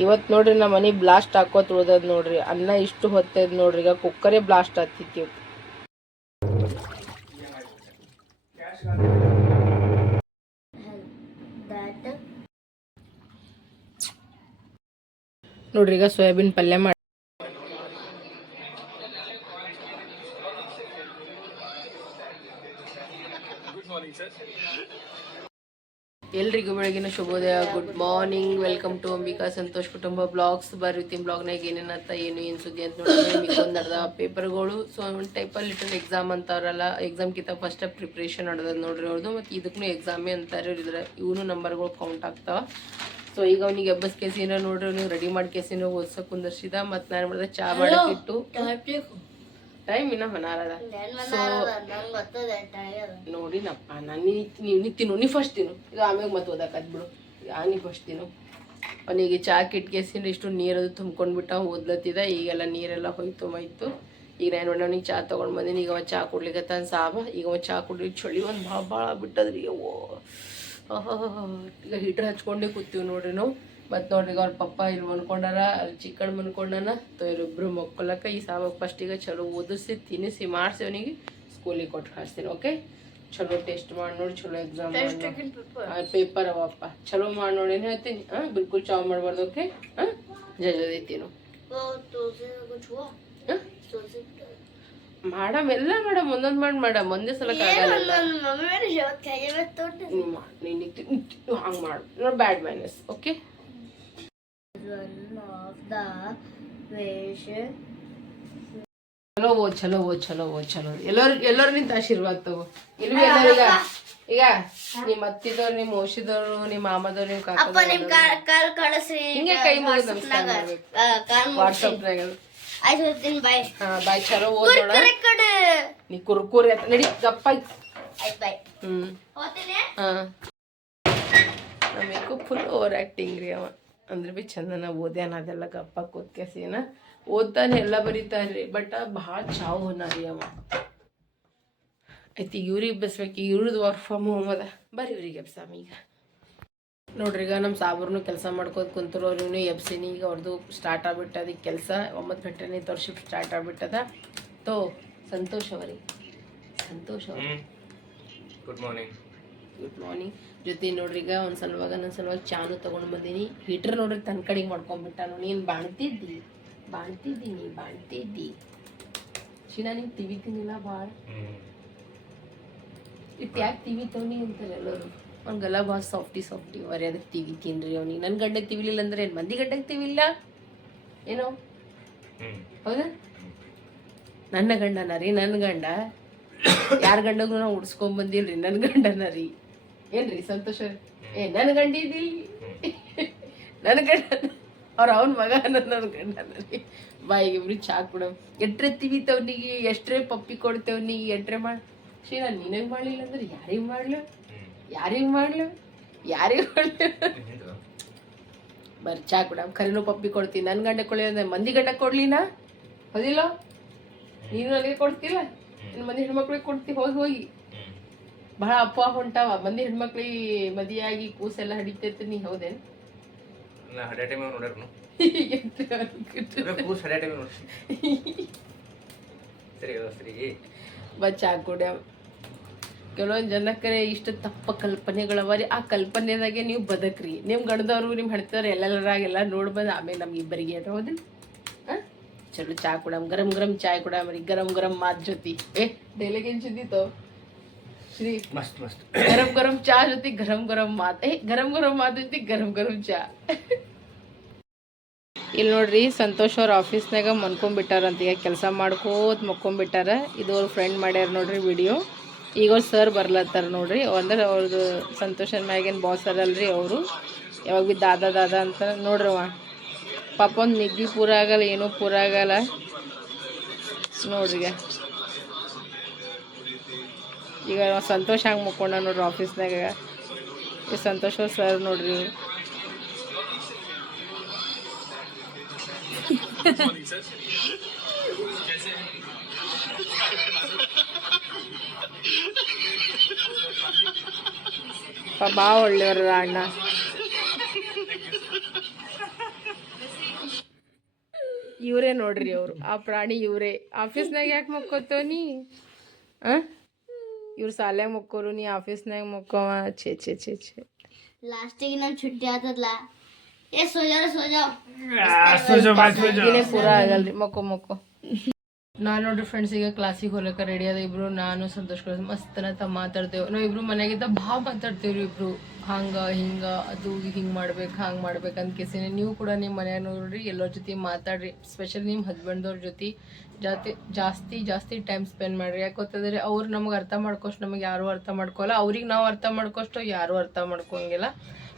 ಇವತ್ತು ನೋಡ್ರಿ ನಮ್ಮ ಮನೆ ಬ್ಲಾಸ್ಟ್ ಹಾಕೋತ್ ಉಳ್ದದ್ ನೋಡ್ರಿ. ಅನ್ನ ಇಷ್ಟು ಹೊತ್ತದ್ ನೋಡ್ರಿ. ಈಗ ಕುಕ್ಕರೇ ಬ್ಲಾಸ್ಟ್ ಆಗ್ತಿತ್ತು ನೋಡ್ರಿ ಈಗ ಸೋಯಾಬೀನ್ ಪಲ್ಯ ಮಾಡಿ ಎಲ್ರಿಗೂ ಬೆಳಗಿನ ಶುಭೋದಯ. Good morning welcome to Ambika Santosh ಕುಟುಂಬ ಬ್ಲಾಗ್ಸ್. ಬರ್ತೀವಿ ಬ್ಲಾಗ್ನಾಗ ಏನೇನತ್ತ ಏನು ಏನು ಸುದ್ದಿ ಅಂತ ನೋಡಿದ್ರೆ ಒಂದು ಅರ್ಧ ಪೇಪರ್ಗಳು. ಸೊ ಒಂದು ಟೈಪಲ್ಲಿ ಲಿಟಲ್ ಎಕ್ಸಾಮ್ ಅಂತಾರಲ್ಲ ಎಕ್ಸಾಮ್ಗಿಂತ ಫಸ್ಟ್ ಪ್ರಿಪ್ರೇಷನ್ ನಡೆದದ ನೋಡ್ರಿ ಅವ್ರದ್ದು ಮತ್ತು ಇದಕ್ಕೂ ಎಕ್ಸಾಮೇ ಅಂತಾರೆ. ಇದ್ರೆ ಇವನು ನಂಬರ್ಗಳು ಕೌಂಟ್ ಆಗ್ತಾವ. ಸೊ ಈಗ ಅವ್ನಿಗೆ ಎಬ್ಬಸ್ ಕೇಸಿನ ನೋಡ್ರಿ ಅವ್ನಿಗೆ ರೆಡಿ ಮಾಡಿ ಕೇಸಿನ ಓದ್ಸಕ್ ಕುಂದರ್ಸಿದ. ಮತ್ತು ನಾನು ಮಾಡಿದೆ ಚಾ ಮಾಡಕ್ಕಿಟ್ಟು ಟೈಮ್ ಇನ್ನ ಹೊನಾರದ ಸೊ ನೋಡಿನಪ್ಪ ನಾನು ನೀವು ನೀ ತಿನ್ನು ನೀ ಫಸ್ಟ್ ತಿನ್ನು. ಇದು ಆಮ್ಯಾಗ ಮತ್ತೆ ಓದಾಕತ್ ಬಿಡು. ಯಾ ನೀ ಫಸ್ಟ್ ತಿನ್ನು. ಅವನಿಗೆ ಚಾ ಕಿಟ್ಕೇಸಿಂದ ಇಷ್ಟು ನೀರದು ತುಂಬ್ಕೊಂಡ್ಬಿಟ್ಟ ಓದ್ಲತ್ತಿದ ಈಗೆಲ್ಲ ನೀರೆಲ್ಲ ಹೋಯ್ತು ಮೈತು ಈಗ ನಾನು ನೋಡಿ ಅವ್ನಿಗೆ ಚಾ ತೊಗೊಂಡು ಬಂದೀನಿ ಈಗ ಅವ ಚಾ ಕುಡ್ಲಿಕತ್ತ ಸಾಬ ಈಗ ಅವ ಚಾ ಕುಡ್ಲಿ ಚಳಿ ಒಂದು ಭಾಳ ಭಾಳ ಬಿಟ್ಟದ್ರಿ ಓ ಈಗ ಹೀಟ್ರ್ ಹಚ್ಕೊಂಡೇ ಕೂತೀವಿ ನೋಡ್ರಿ ನಾವು. ಮತ್ತು ನೋಡ್ರಿ ಈಗ ಅವ್ರ ಪಪ್ಪ ಇಲ್ಲಿ ಮನ್ಕೊಂಡಾರ ಅಲ್ಲಿ ಚಿಕ್ಕಣ್ಣ ಮನ್ಕೊಂಡಾನ ತೋ ಇವ್ರಿಬ್ರು ಮಕ್ಕೊಳಕ್ಕೆ ಈ ಫಸ್ಟ್ ಫಸ್ಟಿಗೆ ಚಲೋ ಓದಿಸಿ ತಿನ್ನಿಸಿ ಮಾಡಿಸಿ ಅವನಿಗೆ ಸ್ಕೂಲಿಗೆ ಕೊಟ್ಟು ಕಳಿಸ್ತೀನಿ ಓಕೆ ಚಲೋ ಟೆಸ್ಟ್ ಮಾಡಿ ನೋಡಿ ಚಲೋ ಎಕ್ಸಾಮ್ ಪೇಪರ್ ಅವಪ್ಪ ಚಲೋ ಮಾಡಿ ನೋಡಿ ಏನು ಹೇಳ್ತೀನಿ? ಹಾಂ ಬಿಲ್ಕುಲ್ ಚಾವ್ ಮಾಡಬಾರ್ದು ಓಕೆ ಹಾಂ ಜಜದೈತೀನು ಮಾಡಮ್ ಎಲ್ಲ ಮೇಡಮ್ ಒಂದೊಂದು ಮಾಡಿ ಮೇಡಮ್ ಒಂದೇ ಸಲ ಆಗಲ್ಲ. ಹಂಗೆ ಮಾಡು. ಬ್ಯಾಡ್ ಮೈನಸ್ ಓಕೆ ಚಲೋ ಓ ಚಲೋ ಓ ಚಲೋ ಓ ಚಲೋ. ಎಲ್ಲರೂ ಎಲ್ಲರೂ ನಿಂತ ಆಶೀರ್ವಾದ ತಗೋ. ಇಲ್ವೇ ಎಲ್ಲರೀಗ ಈಗ? ನಿಮ್ಮ ಅತ್ತಿದವ್ರು ನಿಮ್ಮ ಓಶಿದವ್ರು ನಿಮ್ಮ ಮಾಮದವ್ರು ನಿಮ್ಮ ಕಾಕದವ್ರು. ಕಾಲ್ ಕಳಿಸ್ರಿ. ಹಿಂಗೆ ಕೈ ಮುಗಿದು ನಮಸ್ಕಾರ ಮಾಡ್ಬೇಕು. ವಾಟ್ಸಪ್ನಾಗ ಬಾಯ್ ಹಾ ಬಾಯ್ ಚಲೋ ಓದ್ ನೋಡ. ಕಡೆ. ನೀ ಕುರ್ಕುರಿ ಅಂತ ನಡಿ ಗಪ್ಪ ಆಯ್ತು. ಆಯ್ತು ಬಾಯ್ ಹ್ಮ್. ಹೋಗ್ತೀನಿ. ಹಾ. ನಮಗೂ ಫುಲ್ ಓವರ್ ಆ್ಯಕ್ಟಿಂಗ್ ರೀ ಅವ. ಅಂದ್ರೆ ಬಿ ಚಂದನ ಓದ್ಯಾನ ಅದೆಲ್ಲ ಗಪ್ಪ ಕೂತ್ಕೆಸಿನ ಓದ್ತಾನೆ ಎಲ್ಲ ಬರೀತಾನೆ ಬಟ್ ಭಾಳ ಚಾವು ಹೋನ ರೀ ಅವ. ಆಯ್ತು ಇವ್ರಿಗೆ ಬಸ್ಬೇಕು ಇವ್ರದ್ದು ವರ್ಕ್ ಫ್ರಮ್ ಹೋಮ್ ಅದ. ಬರ್ರಿ ಇವ್ರಿಗೆ ಎಬ್ಸಾಮ ಈಗ. ನೋಡ್ರಿ ಈಗ ನಮ್ಮ ಸಾಬ್ರನು ಕೆಲಸ ಮಾಡ್ಕೋದು ಕುಂತರು ಅವ್ರಿಗೂ ಎಬ್ಸಿನಿ ಈಗ ಅವ್ರದ್ದು ಸ್ಟಾರ್ಟ್ ಆಗ್ಬಿಟ್ಟದ ಈಗ ಕೆಲಸ ಒಂಬತ್ತು ಗಂಟೆನೇ ನಿಂತ ಶಿಫ್ಟ್ ಸ್ಟಾರ್ಟ್ ಆಗ್ಬಿಟ್ಟದ. ತೋ ಸಂತೋಷ್ ಅವರಿ ಸಂತೋಷ್ ಅವ್ರಿ ಗುಡ್ ಮಾರ್ನಿಂಗ್ ಗುಡ್ ಮಾರ್ನಿಂಗ್ ಜೊತೆ ನೋಡ್ರಿ ಈಗ ಒಂದು ಸಲುವಾಗ ನನ್ನ ಸಲುವಾಗಿ ಚಾನು ತೊಗೊಂಡು ಬಂದೀನಿ. ಹೀಟ್ರ್ ನೋಡ್ರಿ ತನ್ನ ಕಡೆಗೆ ಮಾಡ್ಕೊಂಡ್ಬಿಟ್ಟಾನು ನೀನು ಬಾಣ್ತಿದ್ದಿ. ಬಾಣ್ತಿದ್ದೀನಿ ಬಾಣ್ತಿದ್ದಿ. ಶಿನಾ ನಿಂಗೆ ತಿವಿ ತಿನ್ನಿಲ್ಲ ಭಾಳ ಇಟ್ಟು ಯಾಕೆ ತಿವಿ ತವನಿ ಅಂತಾರೆ ಎಲ್ಲರೂ? ಅವ್ನಿಗೆಲ್ಲ ಭಾಳ ಸಾಫ್ಟಿ ಸಾಫ್ಟಿ ಅವರೇ ಅದಕ್ಕೆ ತಿವಿ ತಿನ್ರಿ ಅವ್ನಿಗೆ? ನನ್ನ ಗಂಡಗೆ ತಿವಿಲಿಲ್ಲ ಅಂದ್ರೆ ಏನು ಮಂದಿ ಗಂಡಗೆ ತಿವಿಲ್ಲ ಏನೋ? ಹೌದಾ? ನನ್ನ ಗಂಡನ ರೀ ನನ್ನ ಗಂಡ. ಯಾರ ಗಂಡಗೂ ನಾವು ಉಡ್ಸ್ಕೊಂಡ್ ಬಂದಿಲ್ರಿ ನನ್ನ ಗಂಡನ ರೀ. ಏನ್ರಿ ಸಂತೋಷ? ಏ ನನ್ನ ಗಂಡ ಇದಿಲ್ ನನ್ನ ಗಂಡ ಅವ್ರ ಅವನ ಮಗ ನನ್ನ ಗಂಡನ ರೀ ಬಾಯಿಗೆ ಇಬ್ರು ಚಾ ಕೊಡೋ ಎಟ್ರೆ ತಿವಿತವ್ನಿಗೆ, ಎಷ್ಟ್ರೆ ಪಪ್ಪಿ ಕೊಡ್ತೇವ್ನಿಗೆ, ಎಟ್ರೆ ಮಾಡಿ ಶೀನಾ ನಿನಗೆ ಮಾಡಲಿಲ್ಲ ಅಂದ್ರೆ ಯಾರಿಗೆ ಮಾಡ್ಲು? ಯಾರಿಗೆ ಮಾಡ್ಲು? ಯಾರಿಗೆ ಮಾಡ್ಲು? ಬರ್ರಿ, ಚಾ ಕೊಡ. ಕರಿನೂ ಪಪ್ಪಿ ಕೊಡ್ತೀನಿ. ನನ್ನ ಗಂಡ ಕೊಡಲಿ ಅಂದ್ರೆ ಮಂದಿ ಗಂಡ ಕೊಡ್ಲಿನಾ? ಹೌದಿಲ್ಲ? ನೀನು ನನಗೆ ಕೊಡ್ತಿಲ್ಲ? ಇನ್ನು ಮಂದಿ ಹೆಣ್ಮಕ್ಳಿಗೆ ಕೊಡ್ತಿ, ಹೋಗಿ ಹೋಗಿ. ಬಹಳ ಅಪ್ಪ ಹೊಂಟಾವ. ಮಂದಿ ಹೆಣ್ಮಕ್ಳಿಗೆ ಮದಿಯಾಗಿ ಕೂಸೆಲ್ಲ ಹಡಿತೈತಿ ನೀ ಹೌದೇನು? ನಾ ಹಡೇ ಟೈಮ್ ನೋಡ್ಯಾರ ಕೂಸ್ ಹಡೇ ಟೈಮ್ ನೋಡಿ. ಸರಿ ಸರಿ. ಬಚ್ಚ ಹಾಕೊಡ ಕೆಲವೊಂದು ಜನಕ್ಕೆ ಇಷ್ಟು ತಪ್ಪ ಕಲ್ಪನೆಗಳವ ರೀ. ಆ ಕಲ್ಪನೆದಾಗೆ ನೀವು ಬದಕ್ರಿ. ನಿಮ್ಮ ಗಂಡದವ್ರು ನಿಮ್ಮ ಹೆಣ್ತವ್ರು ಎಲ್ಲೆಲ್ಲರಾಗೆಲ್ಲ ನೋಡಿ ಆಮೇಲೆ ನಮ್ಗೆ ಇಬ್ಬರಿಗೆ ಅದು ಹೌದಿಲ್ಲ ಹಾಂ? ಚಲೋ ಚಾ ಕೊಡಮ್. ಗರಂ ಗರಂ ಚಾಯ್ ಕೊಡಮ್ರಿ ಗರಂ ಗರಂ ಮಾತ್ ಜೊತೆ ಏ? ಡೈಲಿಗೆ ಏನು ಶ್ರೀ ಮಸ್ತ್ ಮಸ್ತ್. ಗರಂ ಗರಂ ಚಾ ಜೊತೆ ಗರಂ ಗರಂ ಮಾತೆ. ಗರಂ ಗರಂ ಮಾತು ಜೊತೆ ಗರಂ ಗರಂ ಚಾ. ಇಲ್ಲಿ ನೋಡ್ರಿ ಸಂತೋಷ್ ಅವ್ರ ಆಫೀಸ್ನಾಗ ಮನ್ಕೊಂಡ್ಬಿಟ್ಟಾರಂತ ಈಗ ಕೆಲಸ ಮಾಡ್ಕೋತ ಮಕ್ಕೊಂಡ್ಬಿಟ್ಟಾರ ಇದು ಅವ್ರ ಫ್ರೆಂಡ್ ಮಾಡ್ಯಾರ ನೋಡ್ರಿ ವಿಡಿಯೋ ಈಗ ಅವ್ರು ಸರ್ ಬರ್ಲತ್ತಾರ ನೋಡ್ರಿ. ಅಂದ್ರೆ ಅವ್ರದ್ದು ಸಂತೋಷನ್ ಮ್ಯಾಗಿನ ಬಾಸ್ ಅರಲ್ರಿ ಅವರು. ಯಾವಾಗ ಬಿ ದಾದಾ ದಾದಾ ಅಂತ ನೋಡ್ರವ ಪಾಪ ಒಂದು ನಿದ್ದೆ ಪೂರ ಆಗಲ್ಲ ಏನೂ ಪೂರ ಆಗಲ್ಲ. ನೋಡ್ರಿ ಈಗ ಸಂತೋಷ ಹಂಗೆ ಮುಕ್ಕೊಂಡ ನೋಡ್ರಿ ಆಫೀಸ್ನಾಗ ಈ ಸಂತೋಷ ಸರ್ ನೋಡ್ರಿ. ಭಾಳ ಒಳ್ಳೆಯವ್ರ ಅಣ್ಣ. ಇವರೇ ನೋಡ್ರಿ ಅವರು. ಆ ಪ್ರಾಣಿ ಇವರೇ. ಆಫೀಸ್ನಾಗ ಯಾಕೆ ಮಕ್ಕೋತೋ ನೀ? ಆ? ಇವ್ರು ಸಾಲ್ಯಾಗ ಮುಕ್ಕೋರು ನೀ ಆಫೀಸ್ನಾಗ ಮುಕ್ಕೋವ ಛೇ ಛೇ ಛೇ ಛೇ ಲಾಸ್ಟಿಗೆ ನಾನು ಚುಟ್ಟಿ ಆತದಲ್ಲ ಏ ಸೋಜಾರ ಸೋಜಾ ಸೋಜಾ ಪೂರ ಆಗಲ್ರಿ ಮಕ್ಕೋ ಮಕ್ಕೋ ನಾನು ನೋಡ್ರಿ ಫ್ರೆಂಡ್ಸ್ ಈಗ ಕ್ಲಾಸಿಗೆ ಹೋಗ್ಲಕ್ಕ ರೆಡಿ ಅದ ಇಬ್ರು, ನಾನು ಸಂತೋಷ್ ಕಳ್ಸ ಮಸ್ತ್ ಅಂತ ಮಾತಾಡ್ತೇವೆ. ನಾವು ಇಬ್ರು ಮನೆಗಿಂತ ಭಾಳ ಮಾತಾಡ್ತೇವ್ರಿ ಇಬ್ರು. ಹಂಗ, ಹಿಂಗ, ಅದು ಹಿಂಗ್ ಮಾಡ್ಬೇಕು, ಹಂಗ್ ಮಾಡ್ಬೇಕು ಅಂತ ಕೇಸಿನ. ನೀವು ಕೂಡ ನಿಮ್ಮ ಮನೆಯ ನೋಡ್ರಿ, ಎಲ್ಲರ ಜೊತೆ ಮಾತಾಡ್ರಿ. ಸ್ಪೆಷಲಿ ನಿಮ್ಮ ಹಸ್ಬೆಂಡ್ದವ್ರ ಜೊತೆ ಜಾತಿ, ಜಾಸ್ತಿ ಜಾಸ್ತಿ ಟೈಮ್ ಸ್ಪೆಂಡ್ ಮಾಡ್ರಿ. ಯಾಕೆ ಗೊತ್ತಂದ್ರೆ ಅವ್ರು ನಮ್ಗೆ ಅರ್ಥ ಮಾಡ್ಕೋಷ್ಟು ನಮಗೆ ಯಾರು ಅರ್ಥ ಮಾಡ್ಕೊಲ್ಲ. ಅವ್ರಿಗೆ ನಾವು ಅರ್ಥ ಮಾಡ್ಕೋಷ್ಟು ಯಾರು ಅರ್ಥ ಮಾಡ್ಕೊಂಗಿಲ್ಲ.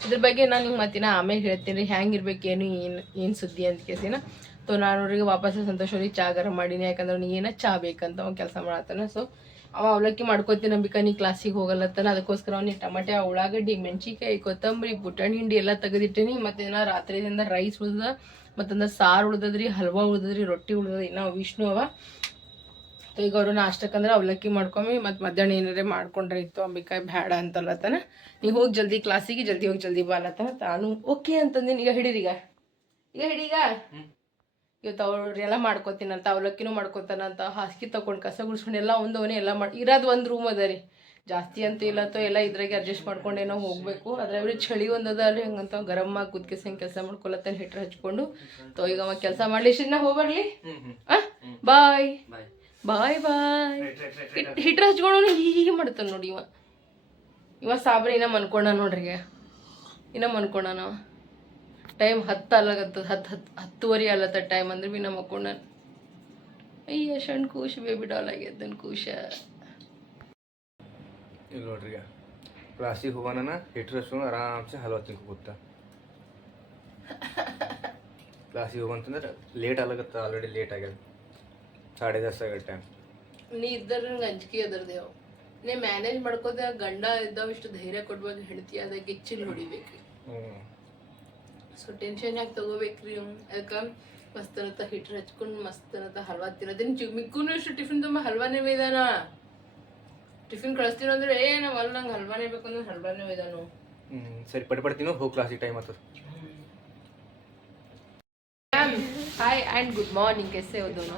ಇದ್ರ ಬಗ್ಗೆ ನಾನು ನಿಮ್ಗೆ ಮತ್ತಿನ ಆಮೇಲೆ ಹೇಳ್ತೀನಿ ರೀ ಏನು ಏನು ಏನು ಸುದ್ದಿ ಅಂತ ಕೇಸಿನ. ಸೊ ನಾನು ಅವ್ರಿಗೆ ವಾಪಸ್ ಸಂತೋಷ ಅವ್ರಿಗೆ ಚಾ ಗರ ಮಾಡೀನಿ, ಯಾಕಂದ್ರೆ ಅವ್ನಿಗೆ ಏನೋ ಚಾ ಬೇಕಂತ ಅವ್ನು ಕೆಲಸ ಮಾಡತ್ತಾನ. ಸೊ ಅವ ಅವಲಕ್ಕಿ ಮಾಡ್ಕೋತೀನಿ ನಂಬಿಕ, ನೀ ಕ್ಲಾಸಿಗೆ ಹೋಗಲ್ಲತ್ತಾನ ಅದಕ್ಕೋಸ್ಕರ ಅವ್ನಿಗೆ ಟಮಾಟೆ ಉಳ್ಳಾಗಡ್ಡಿ, ಮೆಣಸಿನ್ಕಾಯಿ, ಕೊತ್ತಂಬರಿ ಪುಟಾಣಿ ಹಿಂಡಿ ಎಲ್ಲ ತೆಗೆದಿಟ್ಟೇನಿ. ಮತ್ತೆ ನಾ ರಾತ್ರಿಯಿಂದ ರೈಸ್ ಉಳ್ದ ಮತ್ತಂದ್ರೆ ಸಾರು ಉಳ್ದದ್ರಿ, ಹಲ್ವಾ ಉಳ್ದದ್ರಿ, ರೊಟ್ಟಿ ಉಳ್ದದ, ಇನ್ನು ವಿಷ್ಣು ಅವ. ಈಗ ಅವರು ನಾಷ್ಟಕ್ಕಂದ್ರೆ ಅವಲಕ್ಕಿ ಮಾಡ್ಕೊಂಬಿ ಮತ್ತು ಮಧ್ಯಾಹ್ನ ಏನಾರೇ ಮಾಡ್ಕೊಂಡ್ರೆ ಇತ್ತು ಅಂಬಿಕಾಯಿ ಬೇಡ ಅಂತಲ್ಲತ್ತಾನ ನೀವು ಹೋಗಿ ಜಲ್ದಿ ಕ್ಲಾಸಿಗೆ ಜಲ್ದಿ ಹೋಗಿ, ಜಲ್ದಿ ಬಾಲತ್ತಾನ ತಾನು ಓಕೆ ಅಂತಂದಿನಿ. ಈಗ ಹಿಡೀರಿಗ ಈಗ. ಹಿಡೀಗ ಇವತ್ತು ಅವ್ರೆಲ್ಲ ಮಾಡ್ಕೊತೀನಂತ ಅವಲಕ್ಕಿನೂ ಮಾಡ್ಕೊತಾನಂತ ಹಾಸಿಗೆ ತಗೊಂಡು ಕಸ ಗುಡಿಸ್ಕೊಂಡು ಎಲ್ಲ ಒಂದವನೇ ಎಲ್ಲ ಮಾಡಿ ಇರೋದು ಒಂದು ರೂಮ್ ಅದ ರೀ. ಜಾಸ್ತಿ ಅಂತ ಇಲ್ಲ ತೋ ಎಲ್ಲ ಇದ್ರಾಗೆ ಅಡ್ಜಸ್ಟ್ ಮಾಡ್ಕೊಂಡೇನೋ ಹೋಗಬೇಕು. ಅದ್ರ ಅವ್ರಿಗೆ ಚಳಿ ಒಂದದ ಅಲ್ಲಿ ಹಂಗಂತ ಗರಮ್ ಆಗಿ ಕುದ್ಕೆಸ್ ಹೆಂಗೆ ಕೆಲಸ ಮಾಡ್ಕೊಳತ್ತಾನೆ ಹಿಟ್ರು ಹಚ್ಕೊಂಡು ತೋ ಈಗ ಅವ ಕೆಲಸ ಮಾಡ್ಲಿ ನಾ ಹೋಗ್ಬರ್ಲಿ ಆ? ಬಾಯ್. ಬಾಯ್. ಬಾಯ್ ಹಿಟ್ರ ಹಚ್ಕೊಂಡು ಹೀಗೆ ಮಾಡ್ತಾನೆ ನೋಡಿ ಇವ. ಇವ ಸಾಬ್ರಿ ಇನ್ನ ಮನ್ಕೊಂಡ ನೋಡ್ರಿ ಈಗ. ಇನ್ನ ಮನ್ಕೊಂಡ ನಾವು ಟೈಮ್ ಹತ್ತು ಅಲ್ಲಾಗತ್ತದ ಹತ್ತು ಹತ್ತು ಹತ್ತುವರೆ ಅಲ್ಲತ್ತ ಟೈಮ್ ಅಂದ್ರೆ ಬಿ ನಮ್ಮ ಮಕ್ಕೊಂಡ ಅಯ್ಯ ಸಣ್ಣ ಕೂಶ ಬೇಬಿ ಡಾಲ್ ಆಗ್ಯದ ನನ್ನ ಕೂಶ. ಇಲ್ಲ ನೋಡ್ರಿ ಕ್ಲಾಸಿಗೆ ಹೋಗೋಣ ಹಿಟ್ರ್ ಆರಾಮ್ಸೆ ಹಲ್ವಾ ತಿನ್ಕೋತ ಕ್ಲಾಸಿಗೆ ಹೋಗಂತಂದ್ರೆ ಲೇಟ್ ಆಗ್ಲಾಗತ್ತ ಆಲ್ರೆಡಿ ಲೇಟ್ ಆಗ್ಯದ. ಸಾಡೆ ದಸ್ ಆಗ್ಯದ ಟೈಮ್ ನೀ ಇದ್ದರ ನಂಗೆ ಅಂಜಿಕೆ ಅದರ್ದೇವ್ ನೀ ಮ್ಯಾನೇಜ್ ಮಾಡ್ಕೋದ ಗಂಡ ಇದ್ದಾವ ಇಷ್ಟು ಧೈರ್ಯ ಕೊಡ್ಬೇಕು ಹೆಂಡತಿ ಅದ ಗಿಚ್ಚಿಲ್ ಹೊಡಿಬೇಕು. ಹ್ಞೂ ಸೊ ಟೆನ್ಷನ್ ಯಾಕೆ ತಗೋಬೇಕ್ರಿ ಅದಕ್ಕೆ ಮಸ್ತ್ ಅನ್ನತ್ತ ಹಿಟ್ರು ಹಚ್ಕೊಂಡು ಮಸ್ತ್ ಅನ್ನತ್ತ ಹಲ್ವಾ ತಿನ್ನೋದೇನು ಚಿ ಮಿಕ್ಕೂನು ಇಷ್ಟು ಟಿಫಿನ್ ತುಂಬ ಹಲ್ವಾನೇ ಒಯ್ದಾನ ಟಿಫಿನ್ ಕಳಿಸ್ತೀನ ಅಂದ್ರೆ ಏ ನಾವು ಅಲ್ಲ ನಂಗೆ ಹಲ್ವಾನೇ ಬೇಕು ಅಂದ್ರೆ ಹಲ್ವಾನೇ ಒಯ್ದಾನು ಹ್ಞೂ ಸರಿ ಪಟ್ ಪಡ್ತೀನೋ ಹೋಗಿ ಕ್ಲಾಸಿಗೆ ಟೈಮ್ ಆಗ್ತದೆ ma'am hi and good morning कैसे हो दोनों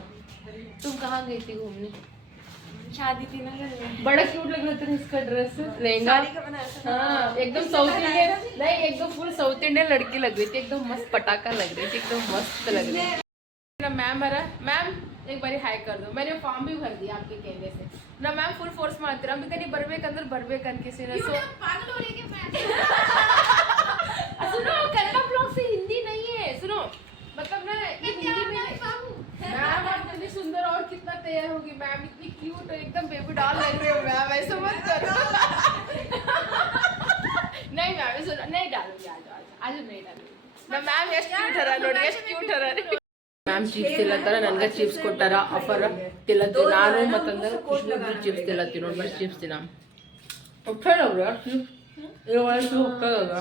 तुम कहाँ गई थी घूमने शादी थी ना बड़ा क्यूट लग रहा था इसका ड्रेस लहंगा। एकदम साउथ इंडियन नहीं एकदम फुल साउथ इंडियन लड़की लग रही थी एकदम मस्त पटाखा लग रही थी एकदम मस्त लग रही थी। मैम हरा मैम एक बार हाई कर दो। मैंने फॉर्म भी भर दिया आपके कहने से। ना मैम फुल फोर्स में आती रहा। अभी कहीं बरबे के अंदर बरबे कर किसी ने सो सुनो कन्नड़ ब्लॉग से हिंदी नहीं है। सुनो मतलब ना हिंदी में मैम आप इतनी सुंदर और कितना तैयार होगी मैम इतनी क्यूट एकदम बेबी डॉल लग रही हो मैम ऐसा मत करो नहीं मैम ऐसा नहीं डालूंगी आज आज आज नहीं डालूंगी ना मैम ಎಷ್ಟು ಕ್ಯೂಟ್ ಹರ ನೋಡಿ ಎಷ್ಟು ಕ್ಯೂಟ್ ಹರ ಮ್ಯಾಮ್ ಚಿಪ್ಸ್ ತಿಲ್ಲತ್ತಾರ ನನಗೆ ಚಿಪ್ಸ್ ಕೊಟ್ಟಾರ ಆಫರ್ ತಿಲ್ಲತ್ತಿ ನಾನು ಮತ್ತಂದ್ರೆ ಖುಷ್ಬು ಚಿಪ್ಸ್ ತಿಲ್ಲತ್ತಿ ನೋಡಿ ಬಸ್ ಚಿಪ್ಸ್ ತಿನ್ನ ಒಪ್ಪಾರ ಅವ್ರು ಇದು ವಯಸ್ಸು ಹೋಗ್ತದ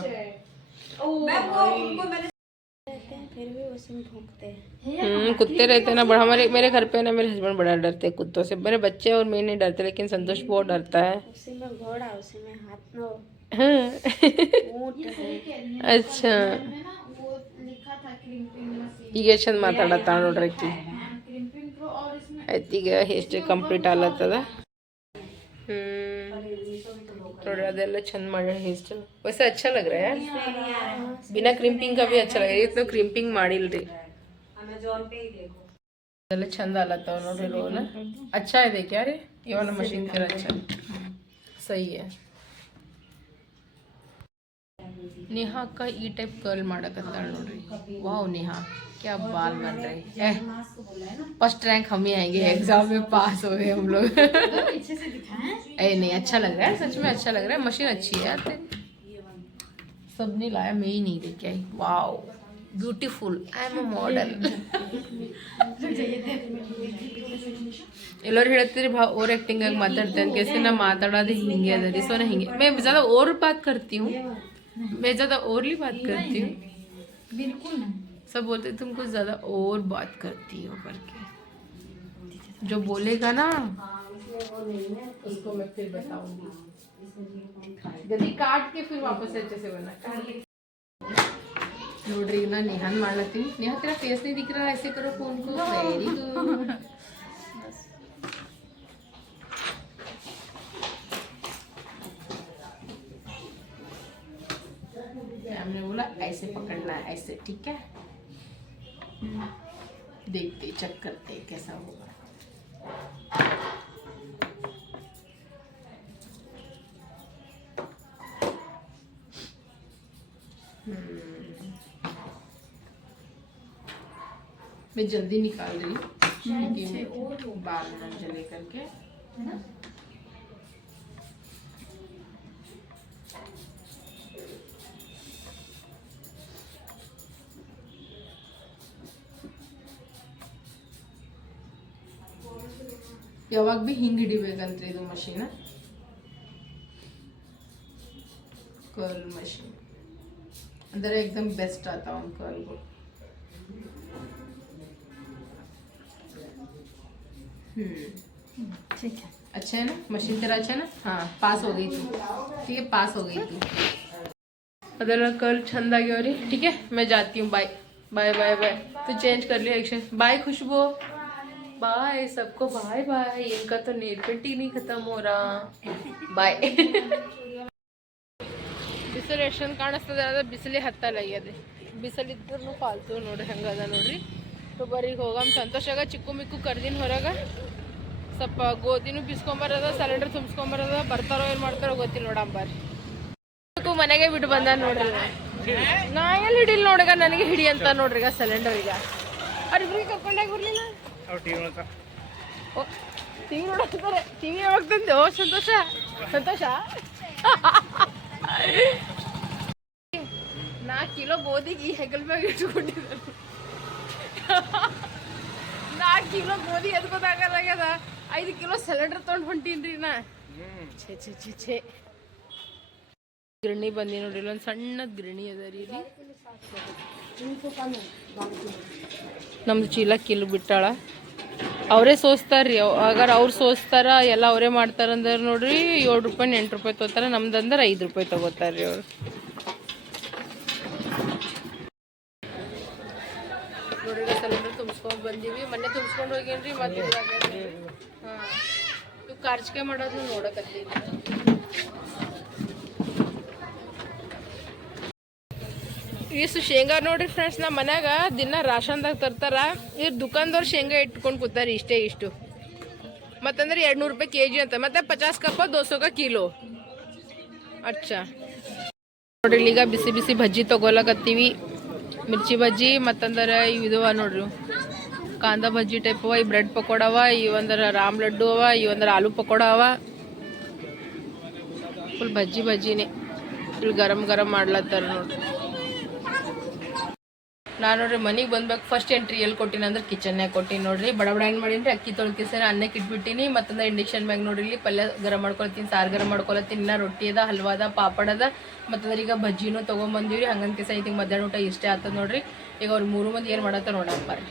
फिर भी उसी में भूखते हैं हम्म कुत्ते रहते हैं ना बड़ा हमारे मेरे घर पे ना मेरे हस्बैंड बड़ा डरते हैं कुत्तों से मेरे बच्चे और मैं नहीं डरते लेकिन संतोष बहुत डरता है उसी में घोड़ा उसी में हाथ नो हाँ। ऊंट है अच्छा ಈಗ ಚಂದ ಮಾತಾಡತ್ತ ನೋಡ್ರಿ ಆಕಿ ಆಯ್ತು ಈಗ ಎಷ್ಟು ಕಂಪ್ಲೀಟ್ ಆಗ್ಲತ್ತದ ಹ್ಮ್ ನೋಡ್ರಿ, ಅದೆಲ್ಲ ಚಂದ ಮಾಡ್ಯಾಳ ಹೇರ್ ಸ್ಟೈಲ್ ಹೊಸ ಹಚ್ಚಲಾಗ್ರೆ? ಬಿನಾ ಕ್ರಿಂಪಿಂಗ್ ಅವಿ ಹಚ್ಚಲಾಗ ಇತ್ತು ಕ್ರಿಂಪಿಂಗ್ ಮಾಡಿಲ್ರಿ. ಅದೆಲ್ಲ ಚಂದ ಅಲ್ಲತ್ತವ ನೋಡ್ರಿ ರೋಲ್. ಅಚ್ಚ ಇದೆ ಕ್ಯಾರಿ ಇವನ ಮಷಿನ್ ತರ ಹಚ್ಚ. ಸಹಿಯ ನಿಹಾಕ ಈ ಟೈಪ್ ಕರ್ಲ್ ಮಾಡಕತ್ತಾಳ ನೋಡ್ರಿ. ವಾವ್ ನಿಹಾ. क्या बाल बन रहे हैं फर्स्ट रैंक हम ही आएंगे एग्जाम में पास हो गए हम लोग ए नहीं अच्छा लग रहा है सच में अच्छा लग रहा है मशीन अच्छी है यार तेरी सब ने लाया मैं ही नहीं लेके आई wow beautiful I am a model ಎಲ್ಲರೂ ಹೇಳ್ತೀರಿ ಭಾ ಓವರ್ ಆ್ಯಕ್ಟಿಂಗ್ ಆಗಿ ಮಾತಾಡ್ತೆ ಅಂತ ಕೇಸಿ ನಾ ಮಾತಾಡೋದು ಹಿಂಗೆ ಅದ ರೀ ಸೊ ನಾ ಹಿಂಗೆ मैं ज़्यादा और बात करती हूँ मैं ज़्यादा ओरली बात करती हूँ बिल्कुल सब बोलते तुम कुछ ज़्यादा और बात करती हो करके जो बोलेगा ना। उसको मैं फिर बताऊँगी यदि काट के फिर वापस अच्छे से बना। ना मार लेती हूँ नेहा तेरा फेस नहीं दिख रहा ऐसे करो फ़ोन को। वेरी गुड हमने बोला ऐसे पकड़ना है ऐसे ठीक है? देखते चेक करते कैसा होगा। मैं जल्दी निकाल रही हूँ बाल ना जले करके। ಯಾವಾಗ ಭೀ ಹಿಂಗೆ ಹಿಡಿಬೇಕಂತ್ರಿ ಇದು ಮಷೀನ್ ಕರ್ಲ್ ಮಷೀನ್ ಅಂದರೆ ಎಕ್ದಮ್ ಬೆಸ್ಟ್ ಆತಾವ ಒಂದು ಕರ್ಲ್ಗಳು हम्म ठीक है अच्छा है ना मशीन तेरा अच्छा है ना हाँ पास हो गई तू ठीक है पास हो गई तू ಅದೆಲ್ಲ ಕಲ್ ಚಂದ ಆಗ್ಯಾವ್ರಿ ठीक है मैं जाती हूँ बाय बाय बाय बाय तो चेंज कर लिया एक्शन बाय खुशबू बाय सबको बाय बाय इनका तो नेल पेंट ही नहीं खत्म हो रहा बाय ಬಿಸಿಲು ಎಷ್ಟೊಂದು ಕಾಣಿಸ್ತದೆ ಅದ ಬಿಸಿಲಿ ಹತ್ತಲ್ಲ ಅದೇ ಬಿಸಿಲಿದ್ರು ಫಾಲ್ತು ನೋಡ್ರಿ ಹೆಂಗದ ನೋಡ್ರಿ ಬರೀಗ ಹೋಗಮ್ ಸಂತೋಷಾಗ ಚಿಕ್ಕು ಮಿಕ್ಕು ಕರ್ದಿನ ಹೊರಗೆ ಸ್ವಲ್ಪ ಗೋಧಿನೂ ಬಿಸ್ಕೊಂಬರದ ಸಿಲಿಂಡರ್ ತುಂಬಿಸ್ಕೊಂಬರದ ಬರ್ತಾರೋ ಏನು ಮಾಡ್ತಾರೋ ಗೊತ್ತಿಲ್ಲ ನೋಡಂಬಾರಿ ಮನೆಗೆ ಬಿಟ್ಟು ಬಂದ ನೋಡ್ರಿ ನಾ ಎಲ್ಲಿ ಹಿಡಿಲ್ ನೋಡ್ಗ ನನಗೆ ಹಿಡಿ ಅಂತ ನೋಡ್ರಿ ಈಗ ಸಿಲಿಂಡರ್ ಈಗ ಅವ್ರಿಬ್ರಿಗೆ ಕರ್ಕೊಂಡಾಗ ಬರ್ಲಿಲ್ಲ ಟಿವಿ ನೋಡಕ್ತಾರೆ ಟಿವಿ ಯಾವಾಗ ತಂದೆ? ಓ ಸಂತೋಷ. ಸಂತೋಷ? ನಾಲ್ಕು ಕಿಲೋ ಗೋಧಿಗೆ ಈ ಹೆಗಲ್ ಮ್ಯಾಗ ಇಟ್ಕೊಂಡಿದ್ದಾರೆ ನಾಲ್ಕು ಕಿಲೋ ಗೋಧಿ ಎದ್ಕೋದಾಗಲ್ಲಾಗ್ಯದ ಐದು ಕಿಲೋ ಸಿಲಿಂಡರ್ ತೊಗೊಂಡು ಹೊಂಟೀನ್ರಿ ನಾ. ಛೇ ಛೇ ಛೇ ಛೇ. ಗಿರಣಿ ಬಂದಿ ನೋಡ್ರಿ ಇಲ್ಲೊಂದು ಸಣ್ಣ ಗಿರಣಿ ಅದ ರೀ ನಮ್ದು ಚೀಲ ಕಿಲ್ ಬಿಟ್ಟಾಳ. ಅವರೇ ಸೋಸ್ತಾರ್ರಿ ಹಾಗಾದ್ರೆ ಅವ್ರು ಸೋಸ್ತಾರ, ಎಲ್ಲ ಅವರೇ ಮಾಡ್ತಾರಂದ್ರೆ ನೋಡ್ರಿ, ಏಳು ರೂಪಾಯಿ, ಎಂಟು ರೂಪಾಯಿ ತಗೋತಾರ, ನಮ್ದು ಅಂದ್ರೆ ಐದು ರೂಪಾಯಿ ತೊಗೋತಾರ್ರಿ ಅವ್ರು. ಸಿಲಿಂಡರ್ ತುಂಬಿಸ್ಕೊಂಡ್ ಬಂದೀವಿ. ಮೊನ್ನೆ ತುಂಬಿಸ್ಕೊಂಡು ಹೋಗೇನ್ರಿ, ಮತ್ತೆ ಹಾ. ಇವು ಮಾಡೋದು ನೋಡಕತ್ತೀವಿ ಇಷ್ಟು ಶೇಂಗಾ ನೋಡ್ರಿ ಫ್ರೆಂಡ್ಸ್ ನಮ್ಮ ಮನ್ಯಾಗ ದಿನ ರಾಷನ್ದಾಗ ತರ್ತಾರ. ಇವ್ರು ದುಕಾನ್ದವ್ರು ಶೇಂಗಾ ಇಟ್ಕೊಂಡು ಕೂತಾರ ಇಷ್ಟೇ ಇಷ್ಟು. ಮತ್ತಂದ್ರೆ ಎರಡು ನೂರು ರೂಪಾಯಿ ಕೆ ಜಿ ಅಂತ. ಮತ್ತೆ ಪಚಾಸ್ ಕಪ್ಪ ದೋಸೋಗ ಕಿಲೋ. ಅಚ್ಚಾ. ನೋಡ್ರಿ, ಈಗ ಬಿಸಿ ಬಿಸಿ ಭಜ್ಜಿ ತಗೊಳಕತ್ತೀವಿ ಮಿರ್ಚಿ ಬಜ್ಜಿ, ಮತ್ತಂದ್ರೆ ಇದುವ ನೋಡ್ರಿ. ಕಾಂದ ಬಜ್ಜಿ ಟೈಪ್ ಅವ, ಈ ಬ್ರೆಡ್ ಪಕೋಡ ಅವ ಒಂದರ ರಾಮ್ ಲಡ್ಡು ಅವ ಇವಂದ್ರ ಆಲೂ ಪಕೋಡ ಅವ. ಫುಲ್ ಬಜ್ಜಿ ಬಜ್ಜಿನೇ. ಫುಲ್ ಗರಂ ಗರಂ ಮಾಡ್ಲತ್ತಾರ ನೋಡ್ರಿ. ನಾನು ನೋಡ್ರಿ ಮನೆಗೆ ಬಂದ್ಬೇಕು ಫಸ್ಟ್ ಎಂಟ್ರಿ ಎಲ್ಲಿ ಕೊಟ್ಟಿನಿ ಅಂದ್ರೆ ಕಿಚನ್ನಾಗ ಕೊಟ್ಟಿನಿ ನೋಡ್ರಿ. ಬಡ ಬಡ ಏನು ಮಾಡೀನಿ ಅಕ್ಕಿ ತೊಳ್ಕಿಸೇನ ಅನ್ನಕ್ಕೆ ಇಟ್ಬಿಟ್ಟಿನಿ ಮತ್ತಂದ್ರೆ ಇಂಡಕ್ಷನ್ ಮ್ಯಾಗ ನೋಡ್ರಿ ಇಲ್ಲಿ ಪಲ್ಯ ಗರಂ ಮಾಡ್ಕೊಳ್ತೀನಿ ಸಾರು ಗರಂ ಮಾಡ್ಕೊಳತ್ತೀನಿ ಇನ್ನ ರೊಟ್ಟಿ ಅದ ಹಲ್ವಾದ ಅದ ಮತ್ತಂದ್ರೆ ಈಗ ಬಜ್ಜಿನೂ ತೊಗೊಂಬಂದಿವಿ ರೀ ಹಂಗಂದು ಕೆಸ ಐತಿ ಮಧ್ಯಾಹ್ನ ಊಟ ಇಷ್ಟೇ ಆಗ್ತದ ನೋಡ್ರಿ. ಈಗ ಅವ್ರು ಮೂರು ಮಂದಿ ಏನು ಮಾಡತ್ತ ನೋಡಪ್ಪ ರೀ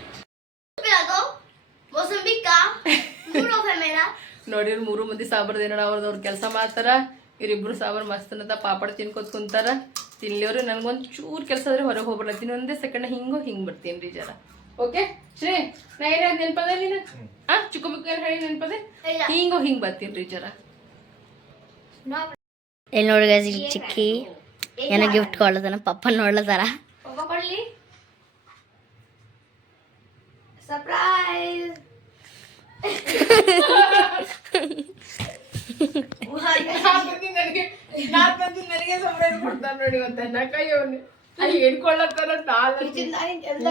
ನೋಡಿ ಮೂರು ಮಂದಿ ಸಾಬ್ರದೇನೋ ಅವ್ರದ್ದು ಅವ್ರ ಕೆಲಸ ಮಾಡ್ತಾರ. ಇವ್ರಿಬ್ರು ಸಾಬರ್ ಮಸ್ತ್ ಅನ್ನದ ಪಾಪಡ ತಿನ್ಕೋತ್ ಕುಂತಾರ. ತಿನ್ಲಿವ್ರು ನನಗೊಂದು ಚೂರು ಕೆಲಸ ಆದ್ರೆ ಹೊರಗೆ ಹೋಗ್ಬರ್ತೀನಿ ಒಂದೇ ಸೆಕೆಂಡ್ ಹಿಂಗೋ ಹಿಂಗೆ ಬರ್ತೀನಿ ರೀ ಜರ. ಓಕೆ ಶ್ರೀ ನಾ ಏನ ನೆನಪದ ನೀನು? ಆ ಚಿಕ್ಕ ಮುಕ್ಕ ಏನ್ ಹೇಳಿ ನೆನ್ಪದೆ? ಹಿಂಗೋ ಹಿಂಗೆ ಬರ್ತೀನಿ ರೀ ಜರ. ಎಲ್ಲಿ ನೋಡಿ ಗೈಸ್ ಇಲ್ಲಿ ಚಿಕ್ಕಿ ಏನೋ ಗಿಫ್ಟ್ ಕೊಡ್ಲತ್ತಾನ ಪಪ್ಪ ನೋಡ್ಲತ್ತಾರ ಸರ್ಪ್ರೈಸ್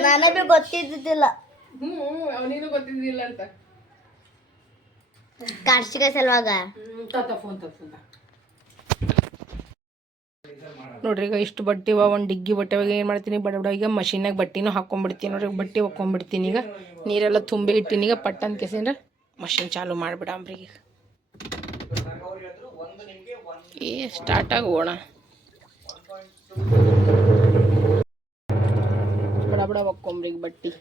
ನನಗೆ ಗೊತ್ತಿದ್ದಿಲ್ಲ ಸಲುವಾಗ? ನೋಡ್ರಿ, ಈಗ ಇಷ್ಟು ಬಟ್ಟೆ ಒಂದು ಡಿಗ್ಗಿ ಬಟ್ಟೆ ಒಳಗೆ ಏನು ಮಾಡ್ತೀನಿ? ಬಡ ಬಡ, ಈಗ ಮಷೀನಾಗ ಬಟ್ಟೆನೂ ಹಾಕೊಂಡ್ಬಿಡ್ತೀನಿ ನೋಡ್ರಿ ಬಟ್ಟೆ ಒಕ್ಕೊಂಡ್ಬಿಡ್ತೀನಿ ಈಗ. ನೀರೆಲ್ಲ ತುಂಬಿ ಇಟ್ಟಿನಿ ಈಗ ಪಟ್ಟ ಅಂತ ಕೇಸಿಂದ್ರೆ ಮಷಿನ್ ಚಾಲು ಮಾಡಿಬಿಡಂಬ್ರಿ ಈಗ. ಏ ಸ್ಟಾರ್ಟ್ ಆಗೋಣ. ಬಡ ಬಡ ಒಕ್ಕೊಂಬ್ರಿ ಈಗ ಬಟ್ಟಿ.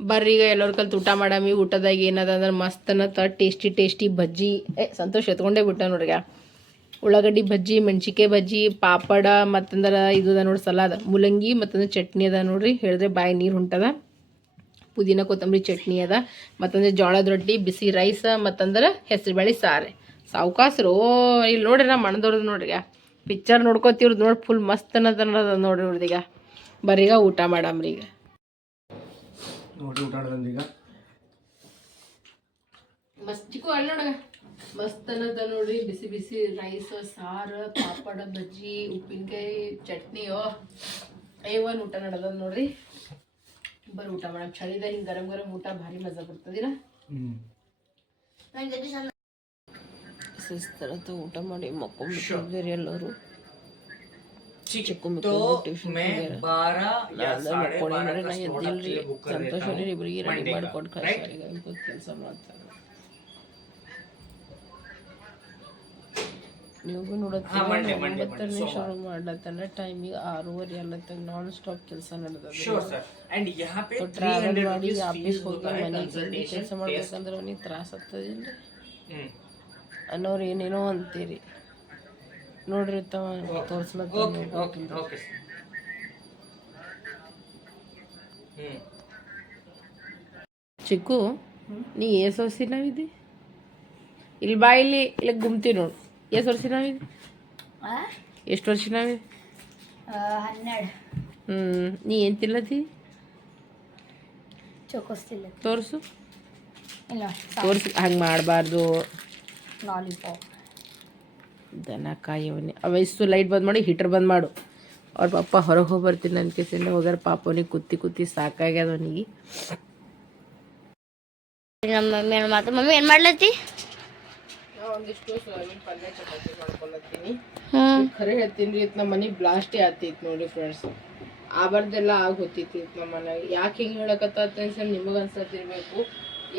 ಬರ್ರಿ ಈಗ ಎಲ್ಲರ ಕಲ್ತು ಊಟ ಮಾಡಾಮಿ, ಊಟದಾಗ ಏನದ ಅಂದ್ರೆ ಮಸ್ತನ ಟೇಸ್ಟಿ ಟೇಸ್ಟಿ ಬಜ್ಜಿ. ಏ, ಸಂತೋಷ ಎತ್ಕೊಂಡೇ ಬಿಟ್ಟ ನೋಡ್ರಿ ಉಳ್ಳಾಗಡ್ಡಿ ಬಜ್ಜಿ ಮೆಣಸಿಕಾಯಿ ಬಜ್ಜಿ, ಪಾಪಡ ಮತ್ತಂದ್ರೆ ಇದು ಅದ ನೋಡಿ ಸಲಾದ. ಮೂಲಂಗಿ ಮತ್ತಂದ್ರೆ ಚಟ್ನಿ ಅದ ನೋಡ್ರಿ. ಹೇಳಿದ್ರೆ ಬಾಯಿ ನೀರು ಹೊಂಟದ. ಪುದೀನ ಕೊತ್ತಂಬರಿ ಚಟ್ನಿ ಅದ ಮತ್ತಂದ್ರೆ ಜೋಳದ ರೊಟ್ಟಿ ಬಿಸಿ ರೈಸ್ ಮತ್ತಂದ್ರೆ ಹೆಸರುಬೇಳೆ ಸಾರು. ಸಾವ್ಕಾಸ್ರು ಇಲ್ಲಿ ನೋಡ್ರಿ ನಾ ಮಣದವ್ರದ್ದು ನೋಡ್ರಿ ಈಗ. ಪಿಕ್ಚರ್ ನೋಡ್ಕೋತೀವ್ರದ್ದು ನೋಡಿ ಫುಲ್ ಮಸ್ತ್ ಅನ್ನೋದ ನೋಡ್ರಿ ಇವ್ರದ್ದು ಬರೀಗ ಊಟ ಮಾಡಮ್ರಿ ಈಗ. ನೋಡಿ ಊಟ ಈಗ. ಮಸ್ತ್ ಚಿಕ್ಕು ಅಲ್ಲಿ ನೋಡ ಮಸ್ತ್ ಅನ್ನದ ನೋಡ್ರಿ ಬಿಸಿ ಬಿಸಿ ರೈಸ್ ಸಾರು ಪಾಪಡ ಬಜ್ಜಿ ಉಪ್ಪಿನಕಾಯಿ ಚಟ್ನಿಯೋ. ಐವನ್ ಊಟ ನಡದ ನೋಡ್ರಿ. ಬರ್ ಊಟ ಮಾಡೋಣ ಚಳಿದ ಹಿಂಗೆ ಗರಂ ಗರಂ ಊಟ ಭಾರಿ ಮಜಾ ಬರ್ತದಿಲ್ಲ ಸಿಸ್ತರ ಊಟ ಮಾಡಿ ಮಕ್ಕೊಂಡ್ಬಿಟ್ಟಿದ್ದಾರೆ ಎಲ್ಲರೂ. ಸಂತೋಷ ಇಬ್ಬರಿಗೆ ರೆಡಿ ಮಾಡ್ಕೊಂಡು ಕಳಿಸ್ತಾರೆ ಕೆಲಸ ಮಾಡ್ತಾರೆ. ನೀವು ನೋಡತ್ತೀರಿ ಒಂಬತ್ತನೇ ಶುರು ಮಾಡ್ಲತ್ತನ ಟೈಮಿಗೆ ಆರೂವರೆ ಅಲ್ಲತ್ತಂಗ ನಾನ್ ಸ್ಟಾಪ್ ಕೆಲಸ ನಡೆದ ಟ್ರಾವೆಲ್ ಮಾಡಿ ಆಫೀಸ್ ಹೋಗಿ ಮನೆಗೆ ಕೆಲಸ ಮಾಡ್ಬೇಕಂದ್ರೆ ಅವನಿಗೆ ತ್ರಾಸ ಆಗ್ತದಿಲ್ಲ ಅನ್ನೋರು ಏನೇನೋ ಅಂತೀರಿ. ನೋಡ್ರಿ ತವ ತೋರಿಸ್ಲತ್ತ ಚಿಕ್ಕು ನೀ ಏಸೋಸಿಲ್ಲ ಇಲ್ಲಿ ಬಾ ಇಲ್ಲಿ ಇಲ್ಲಿ ಗುಮ್ತಿ ನೋಡು. ಎಷ್ಟು ವರ್ಷ ನಾವಿದ್ದಿ ಎಷ್ಟು ವರ್ಷ ನಾವಿದ್ದಿ ಹನ್ನೆರಡು. ಹ್ಞೂ ನೀ ಏನು ತಿಲ್ಲತಿ ಚೊಕೋಸ್ತಿಲ್ಲ ತೋರಿಸು. ಇಲ್ಲ ತೋರಿಸಿ ಹಂಗೆ ಮಾಡಬಾರ್ದು. ಲಾಲಿಪಾಪ್. ದನ ಕಾಯವನಿ ವಯಸ್ಸು ಲೈಟ್ ಬಂದ್ ಮಾಡಿ ಹೀಟರ್ ಬಂದ್ ಮಾಡು. ಅವ್ರ ಪಪ್ಪ ಹೊರಗೆ ಹೋಗಿ ಬರ್ತೀನಿ ನನ್ನ ಕೇಸಿಂದ ಹೋಗ್ಯಾರ ಪಾಪ ಅವನಿಗೆ ಕುತ್ತಿ ಕುತ್ತಿ ಸಾಕಾಗ್ಯದ ಅವನಿಗೆ. ನಮ್ಮ ಮಮ್ಮಿ ಏನು ಮಾತು ಮಮ್ಮಿ ಏನು ಮಾಡ್ಲತ್ತಿ? ಒಂದಿಷ್ಟು ಸೋಯಾಬೀನ್ ಪಲ್ಯ ಚಪಾತಿ ಮಾಡ್ಕೊಳತ್ತೀನಿ. ಖರೆ ಹೇಳ್ತೀನಿ ರೀ ನಮ್ಮ ಮನೆ ಬ್ಲಾಸ್ಟೇ ಆತೈತಿ ನೋಡಿ ಫ್ರೆಂಡ್ಸ್ ಆಬಾರ್ದೆಲ್ಲ ಆಗಿ ಹೋಗ್ತೈತಿ ನಮ್ಮ ಮನೆಗೆ ಯಾಕೆ ಹಿಂಗೆ ಹೇಳಕತ್ತ ಅನ್ಸ ನಿಮಗೆ ಅನ್ಸತ್ತಿರ್ಬೇಕು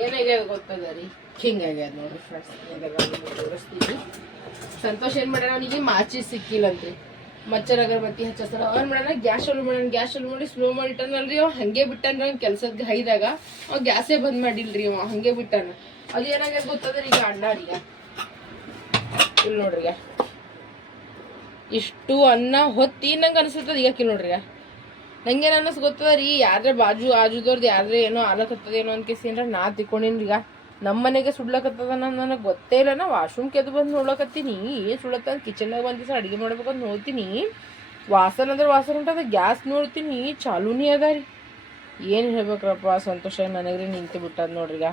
ಏನಾಗ್ಯದ ಗೊತ್ತದ ರೀ? ಹಿಂಗಾಗ್ಯದ ನೋಡಿ ನೋಡ್ರಿ ಫ್ರೆಂಡ್ಸ್ ತೋರಿಸ್ತೀನಿ. ಸಂತೋಷ ಏನು ಮಾಡ್ಯಾರ ಅವನಿಗೆ? ಮಾಚಿ ಸಿಕ್ಕಿಲ್ಲಂತ್ರಿ ಮಚ್ಚರ್ ಅಗರಬತ್ತಿ ಹಚ್ಚಸ್ತಾರ ಅವ್ನು ಮಾಡ್ಯಾನ ಗ್ಯಾಸ್ ಚಾಲು ಮಾಡ್ಯಾನ ಗ್ಯಾಸ್ ಚಾಲು ಮಾಡಿ ಸ್ಲೋ ಮಾಡಿಟ್ಟನಲ್ರಿ ಅವ್. ಹಂಗೆ ಬಿಟ್ಟನ ಅವ್ನ ಕೆಲ್ಸದ ಹೈದಾಗ. ಅವ ಗ್ಯಾಸೇ ಬಂದ್ ಮಾಡಿಲ್ರಿ ಅವ. ಹಂಗೆ ಬಿಟ್ಟಾನ. ಅದು ಏನಾಗ್ಯದ ಗೊತ್ತದ್ರಿ ಈಗ ಅಣ್ಣಾರೀಗ? ಇಲ್ಲಿ ನೋಡ್ರಿ ಇಷ್ಟು ಅನ್ನ ಹೊತ್ತಿ ನಂಗೆ ಅನಿಸ್ತದ ಈಗ ಕಿಲ್ ನೋಡ್ರಿ ನಂಗೇನು ಅನ್ನಿಸ್ ಗೊತ್ತದ ರೀ ಯಾರ ಬಾಜು ಆಜುದವ್ರದ್ದು ಯಾರ್ದ್ರೆ ಏನೋ ಆಲಕತ್ತದ ಏನೋ ಅಂತ ಕೇಸಿ ಏನಾರ ನಾ ತಿಕ್ಕೊಂಡಿನ್ರಿ ಈಗ. ನಮ್ಮ ಮನೆಗೆ ಸುಡ್ಲಕತ್ತದ ನನಗೆ ಗೊತ್ತೇ ಇಲ್ಲ. ನಾ ವಾಶ್ರೂಮ್ ಕೆದ್ದು ಬಂದು ನೋಡ್ಲಕತ್ತೀನಿ. ಏನು ಸುಡತ್ತ ಕಿಚನ್ನಾಗ ಒಂದು ದಿವಸ ಅಡುಗೆ ಮಾಡ್ಬೇಕಂತ ನೋಡ್ತೀನಿ. ವಾಸನ ಅಂದ್ರೆ ವಾಸನ ಉಂಟದ ಗ್ಯಾಸ್ ನೋಡ್ತೀನಿ. ಚಾಲೂನೇ ಅದ ರೀ. ಏನು ಹೇಳ್ಬೇಕ್ರಪ್ಪ ಸಂತೋಷ ನನಗೆ ರೀ ನಿಂತು ಬಿಟ್ಟದ ನೋಡ್ರಿ ಈಗ.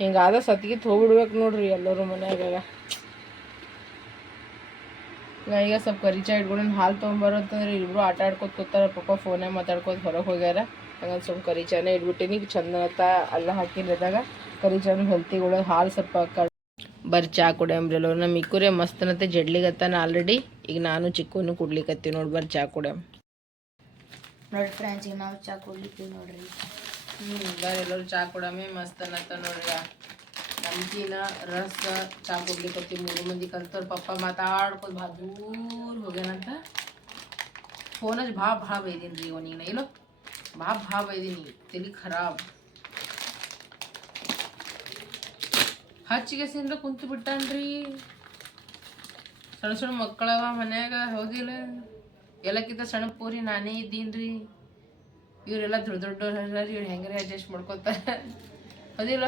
ಹಿಂಗಾದ ಸತ್ಗಿತ್ ಹೋಗ್ಬಿಡ್ಬೇಕು ನೋಡ್ರಿ ಎಲ್ಲರೂ ಮನ್ಯಾಗ ಈಗ ಸ್ವಲ್ಪ ಕರಿಚಾ ಇಟ್ಕೊಂಡು ಹಾಲು ತೊಗೊಂಬರೋತ್ತಂದ್ರೆ ಇಬ್ರು ಆಟ ಆಡ್ಕೊತ ಕೂತಾರ. ಪಾಪ ಫೋನೇ ಮಾತಾಡ್ಕೊತ ಹೊರಗೆ ಹೋಗ್ಯಾರ. ಹಂಗಂದ್ರೆ ಸ್ವಲ್ಪ ಕರಿಚಾನೆ ಇಟ್ಬಿಟ್ಟಿನಿ. ಚಂದನತ್ತ ಅಲ್ಲ ಹಾಕಿದ್ರದಾಗ ಕರಿಚಾನು ಕೂಡ. ಹಾಲು ಸ್ವಲ್ಪ ಕ ಬರ್ರಿ ಚಾ ಕುಡಿಯಂಬ್ರಲ್ಲ ನಮ್ಮ ಇಕ್ಕುರೆ ಮಸ್ತನತ್ತೆ ಜಡ್ಲಿಗತ್ತಾನ ಆಲ್ರೆಡಿ ಈಗ ನಾನು ಚಿಕ್ಕನು ಕುಡ್ಲಿಕತ್ತೀವಿ ನೋಡಿ ಬರ್ರಿ ಚಾ ಕುಡಿಯಂ ನೋಡಿ ಫ್ರೆಂಡ್ಸ್ ಈಗ ನಾವು ಚಾ ಕುಡ್ಲಿಕ್ಕೆ ನೋಡ್ರಿ. ಹ್ಞೂ ಎಲ್ಲರೂ ಚಾ ಕುಡಮೆ ಮಸ್ತ್ ಅನ್ನತ್ತ ನೋಡ್ರಿ ನಮ್ಕಿನ ರಸ ಚಾ ಕುಡ್ಲಿಕತ್ತಿ ಮೂರು ಮಂದಿ ಕಲ್ತವ್ರ ಪಪ್ಪ ಮಾತಾಡ್ಕೊಂಡು ಭಾಳ ದೂರ ಹೋಗ್ಯಾನಂತ. ಫೋನಲ್ಲಿ ಭಾಳ ಭಾಳ ಬೈದೀನಿ ರೀ ಅವನಿಗೆ ನಾ ಇಲ್ಲೋ ಭಾಳ ಭಾಳ ಬೈದೀನಿ ತಲೆ ಖರಾಬ್. ಹಚ್ಚಿಗೆ ಸಿಂದ್ರ ಕುಂತು ಬಿಟ್ಟಾನ್ರಿ ಸಣ್ಣ ಸಣ್ಣ ಮಕ್ಕಳವ ಮನ್ಯಾಗ ಹೌದಿಲ್ಲ ಎಲ್ಲಕ್ಕಿಂತ ಸಣ್ಣ ಪೂರಿ ನಾನೇ ಇದ್ದೀನ್ರಿ ಇವರೆಲ್ಲ ದೊಡ್ಡ ದೊಡ್ಡವ್ರು ಇವ್ರು ಹೆಂಗಾರ ಅಡ್ಜಸ್ಟ್ ಮಾಡ್ಕೊತಾರ ಹೌದಿಲ್ಲ?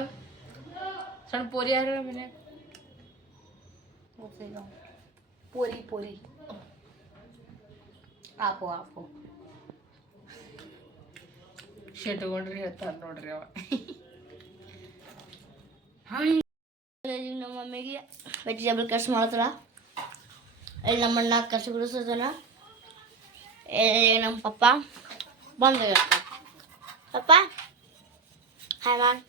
ಸಣ್ಣ ಪೋರಿ ಯಾರ ಮನ್ಯಾಗ ಪೂರಿ ಪೂರಿ ಆಪು ಆಪು ಶೆಟ್ಕೊಂಡ್ರಿ ಹೇಳ್ತಾರ ನೋಡ್ರಿ ಅವ ನಮ್ಮ ಮಮ್ಮಿಗೆ ವೆಜಿಟೇಬಲ್ ಕಟ್ಸ್ ಮಾಡತ್ತಲ್ಲ ಇಲ್ಲಿ ನಮ್ಮ ಅಣ್ಣ ಕಸ ಗುಡಿಸೋದನ ಇಲ್ಲಿ ನಮ್ಮ ಪಪ್ಪ ಬಂದ ಪಪ್ಪ ಹಾಯ್ ಮ್ಯಾಮ್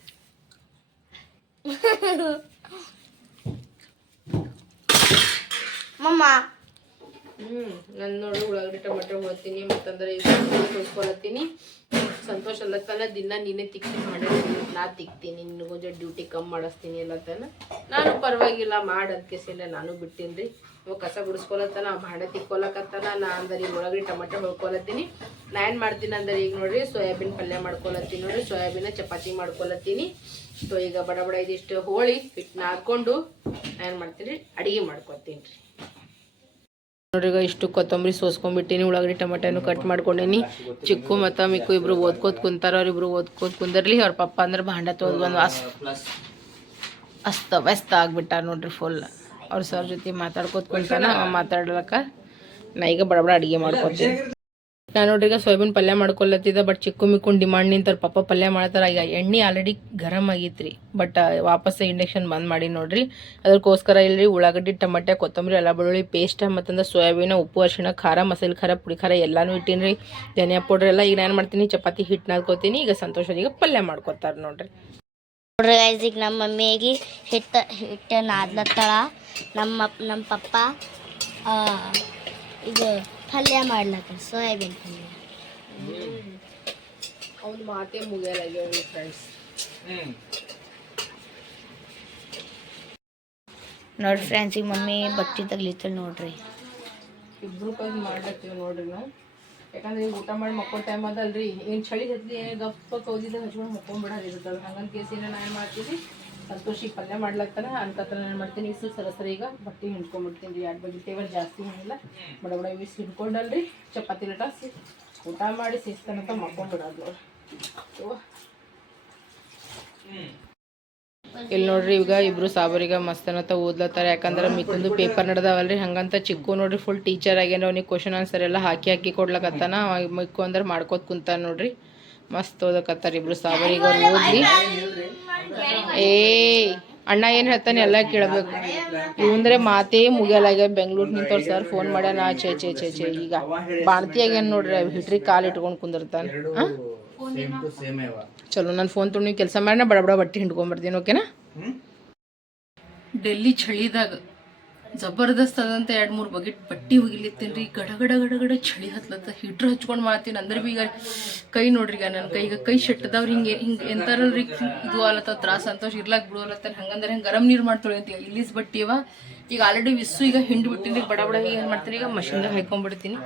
ಮಮ್ಮ. ಹ್ಮ್, ನಾನು ನೋಡಿ, ಉಳ್ಳಾಗಡ್ಡಿ, ಟೊಮೆಟೊ ಹೋಗ್ತೀನಿ ಮತ್ತಂದ್ರೆ ಹೊಯ್ಕೊಳತ್ತೀನಿ ಸಂತೋಷ ಅಲ್ಲತ್ತನ ದಿನ ನೀನೇ ತಿಕ್ಕಿ ಮಾಡಿ. ನಾ ತಿಕ್ತೀನಿ, ನಿನಗೂ ಡ್ಯೂಟಿ ಕಮ್ಮಿ ಮಾಡಿಸ್ತೀನಿ ಅಲ್ಲತ್ತನ ನಾನು ಪರವಾಗಿಲ್ಲ, ಮಾಡಿ ಅದಕ್ಕೆಸಿಲ್ಲ ನಾನು ಬಿಟ್ಟಿನ್ರಿ. ಇವಾಗ ಕಸ ಗುಡಿಸ್ಕೊಳತ್ತನ, ಭಾಂಡೆ ತಿಕ್ಕೊಳಕತ್ತನ, ನಾ ಅಂದ್ರೆ ಈಗ ಒಳಗಡೆ ಟೊಮೆಟೊ ಹೊಳ್ಕೊಲತ್ತೀನಿ ನಾ ಏನು ಮಾಡ್ತೀನಿ ಅಂದ್ರೆ ಈಗ ನೋಡ್ರಿ, ಸೋಯಾಬೀನ್ ಪಲ್ಯ ಮಾಡ್ಕೊಲತ್ತೀನಿ ನೋಡ್ರಿ, ಸೋಯಾಬೀನ ಚಪಾತಿ ಮಾಡ್ಕೊಲತ್ತೀನಿ ಸೊ, ಈಗ ಬಡ ಬಡ ಇದಿಷ್ಟು ಹೋಳಿ ಹಿಟ್ಟು ಹಾಕ್ಕೊಂಡು ನಾ ಏನು ಮಾಡ್ತೀನಿ, ಅಡಿಗೆ ಮಾಡ್ಕೊತೀನಿ ರೀ. ನೋಡ್ರಿ ಈಗ ಇಷ್ಟು ಕೊತ್ತಂಬರಿ ಸೋಸ್ಕೊಂಡ್ಬಿಟ್ಟಿನಿ ಉಳ್ಳಾಗಡಿ ಟೊಮೆಟೊನು ಕಟ್ ಮಾಡ್ಕೊಂಡೇನಿ. ಚಿಕ್ಕು ಮತ್ತು ಮಿಕ್ಕು ಇಬ್ರು ಓದ್ಕೋತ ಕುಂತಾರ ಅವ್ರಿಬ್ರು ಓದ್ಕೋತ ಕುಂದರ್ಲಿ, ಅವ್ರ ಪಪ್ಪ ಅಂದ್ರೆ ಭಾಂಡ ತೋದ್ ಬಂದು ಅಸ್ತ ಅಸ್ತ ವ್ಯಸ್ತ ಆಗ್ಬಿಟ್ಟಾರ ನೋಡ್ರಿ ಫುಲ್ ಅವ್ರ ಸರ್ ಜೊತೆ ಮಾತಾಡ್ಕೋತ ಕುಂತಾನ ಮಾತಾಡ್ಲಕ್ಕ. ನಾ ಈಗ ಬಡಬಡ ಅಡಿಗೆ ಮಾಡ್ಕೊತೀನಿ. ನಾನು ನೋಡ್ರಿ ಈಗ ಸೋಯಾಬೀನ್ ಪಲ್ಯ ಮಾಡ್ಕೊಲತ್ತಿದ್ದ ಬಟ್ ಚಿಕ್ಕು ಮಿಕ್ಕೊಂಡು ಡಿಮಾಂಡ್ ನಿಂತಾರ ಪಪ್ಪ ಪಲ್ಯ ಮಾಡ್ತಾರ. ಈಗ ಎಣ್ಣೆ ಆಲ್ರೆಡಿ ಗರಂ ಆಗಿತ್ರಿ. ಬಟ್ ವಾಪಸ್ ಇಂಡಕ್ಷನ್ ಬಂದ್ ಮಾಡಿ ನೋಡ್ರಿ. ಅದಕ್ಕೋಸ್ಕರ ಇಲ್ರಿ, ಉಳ್ಳಾಗಡ್ಡಿ, ಟಮಟೆ, ಕೊತ್ತಂಬರಿ, ಎಲ್ಲ ಬೆಳ್ಳುಳ್ಳಿ ಪೇಸ್ಟ್ ಮತ್ತಂದ್ರೆ ಸೋಯಾಬೀನ, ಉಪ್ಪು, ಅರಿಶಿಣ, ಖಾರ, ಮಸಾಲೆ ಖಾರ, ಪುಡಿ ಖಾರ ಎಲ್ಲಾನು ಇಟ್ಟಿನ್ರಿ. ಧನಿಯಾ ಪೌಡ್ರ್ ಎಲ್ಲ ಈಗ ನಾನು ಮಾಡ್ತೀನಿ, ಚಪಾತಿ ಹಿಟ್ಟು ನಾದ್ಕೋತೀನಿ ಈಗ ಸಂತೋಷ ಈಗ ಪಲ್ಯ ಮಾಡ್ಕೊತಾರೆ ನೋಡ್ರಿ. ನೋಡ್ರಿ ಈಗ ನಮ್ಮ ಮಮ್ಮಿಗೆ ಹಿಟ್ಟು ಹಿಟ್ಟು ನಾದ್ಲತ್ತಾಳ ನಮ್ಮ ನಮ್ಮ ಪಪ್ಪ ಆ, ಇದು ಪಲ್ಯ ಮಾಡ್ಲತ್ತಾರ ಸೋಯಾಬೀನ್ ಪಲ್ಯ. ಅವ್ನ ಮಾತೇ ಮುಗಿಯಲ್ಲ ಫ್ರೆಂಡ್ಸ್ ನೋಡ್ರಿ ಫ್ರೆಂಡ್ಸ್ ಈಗ ಮಮ್ಮಿ ಬಟ್ಟೆ ತಗ್ಲಿತ್ತಲ್ ನೋಡ್ರಿ. ಇಬ್ರು ಕೈ ಮಾಡ್ಲತ್ತೀವಿ ನೋಡ್ರಿ ನಾವು. ಯಾಕಂದ್ರೆ ಈಗ ಊಟ ಮಾಡಿ ಮಕ್ಕೋ ಟೈಮ್ ಅದಲ್ರಿ ಏನು ಚಳಿ ಹತ್ತಿ ಗಪ್ಪ ಕೌದಿದ ಹಚ್ಕೊಂಡು ಮಕ್ಕೊಂಡ್ಬಿಡೋದು ಇರುತ್ತಲ್ಲ ಹಂಗಂತ ಕೇಸಿನ ನಾ ಏನು ಮಾಡ್ತೀನಿ ಸಂತೋಷಿಗೆ ಪಲ್ಯ ಮಾಡ್ಲತ್ತಾನ ಅನ್ಕತ್ರ ಏನು ಮಾಡ್ತೀನಿ. ಇಸು ಸರಸರಿ ಈಗ ಬಟ್ಟೆ ಹಿಂಡ್ಕೊಂಡ್ಬಿಡ್ತೀನಿ ರೀ. ಎರಡು ಬಗ್ಗೆ ಟೇಬಲ್ ಜಾಸ್ತಿ ಏನಿಲ್ಲ. ಬಡ ಬಡ ಇವಿಸ್ ಹಿಂಡ್ಕೊಂಡಲ್ರಿ. ಚಪಾತಿ ಲಟಾಸಿ ಊಟ ಮಾಡಿ ಶಿಸ್ತನಂತ ಮಕ್ಕೊಂಡ್ಬಿಡೋದು. ಇಲ್ಲಿ ನೋಡ್ರಿ ಈಗ ಇಬ್ರು ಸಾಬರಿಗ ಮಸ್ತನತ ಓದ್ಲತ್ತಾರ. ಯಾಕಂದ್ರೆ ಮಿತ್ತೊಂದು ಪೇಪರ್ ನಡೆದಾವಲ್ರಿ. ಹಂಗಂತ ಚಿಕ್ಕು ನೋಡ್ರಿ ಫುಲ್ ಟೀಚರ್ ಆಗ್ಯಾನ ಅವ್ನಿಗೆ ಕ್ವಶನ್ ಆನ್ಸರ್ ಎಲ್ಲ ಹಾಕಿ ಹಾಕಿ ಕೊಡ್ಲಕತ್ತಾನ. ಮಿಕ್ಕು ಅಂದ್ರೆ ಮಾಡ್ಕೋತ ಕುಂತಾನ ನೋಡ್ರಿ. ಮಸ್ತ್ ಓದಕತ್ತಾರ ಇಬ್ರು ಸಾವರಿಗೊಂದು ಅವ್ರು ಓದ್ಲಿ. ಏ ಅಣ್ಣ ಏನು ಹೇಳ್ತಾನೆ ಎಲ್ಲ ಕೇಳಬೇಕು. ಇವಂದ್ರೆ ಮಾತೇ ಮುಗಿಯಲಾಗ ಬೆಂಗ್ಳೂರ್ ನಿಂತವ್ರ ಸರ್ ಫೋನ್ ಮಾಡ್ಯಾನ ಚೇ ಚೇ ಚೇ ಚೇ ಈಗ ಬಾಣ್ತಿ ಆಗ್ಯಾನ ನೋಡ್ರಿ ಹಿಟ್ರಿ ಕಾಲ್ ಇಟ್ಕೊಂಡು ಕುಂದಿರ್ತಾನೆ. ಚಲೋ ನಾನು ಫೋನ್ ತೊಗೊಂಡು ಕೆಲಸ ಮಾಡಿ ಬಡಬಡ ಬಡ ಬಡ ಬಟ್ಟೆ ಹಿಂಡ್ಕೊಂಬರ್ತೀನಿ ಓಕೆನಾ ಡೆಲ್ಲಿ ಚಳಿದಾಗ ಜಬರ್ದಸ್ತ್ ಅದಂತ ಎರಡು ಮೂರು ಬಗೆಟ್ ಬಟ್ಟೆ ಒಗಿಲಿತ್ತೇನೆ ಗಡಗಡ ಗಡ ಗಡ ಗಡ ಗಡ ಚಳಿ ಹತ್ಲತ್ತ. ಹೀಟ್ರ್ ಹಚ್ಕೊಂಡು ಮಾಡ್ತೀನಿ ಅಂದ್ರೆ ಬಿ ಈಗ ಕೈ ನೋಡ್ರಿ ಈಗ ನನ್ನ ಕೈಗ ಕೈ ಶೆಟ್ಟದವ್ರು ಹಿಂಗೆ ಹಿಂಗೆ ಎಂತಾರಲ್ರಿ. ಇದು ಅಲತ್ತ ತ್ರಾಸ ಅಂತವ್ರು ಇರ್ಲಾಕ್ ಬಿಡು ಅಲತ್ತ ಹಂಗಂದ್ರೆ ಹೆಂಗೆ ಗರಂ ನೀರು ಮಾಡ್ತೀವಿ ಅಂತ ಇಲ್ಲಿಸ್ ಬಟ್ಟಿ ಅವ. ಈಗ ಆಲ್ರೆಡಿ ವಿಸ್ಸು ಈಗ ಹಿಂಡ್ ಬಿಟ್ಟಿನಿ ಬಡ ಬಡ ಈಗ ಏನು ಮಾಡ್ತೀನಿ ಈಗ ಮಷಿನ್ದಾಗ ಹಾಕೊಂಡ್ಬಿಡ್ತೀನಿ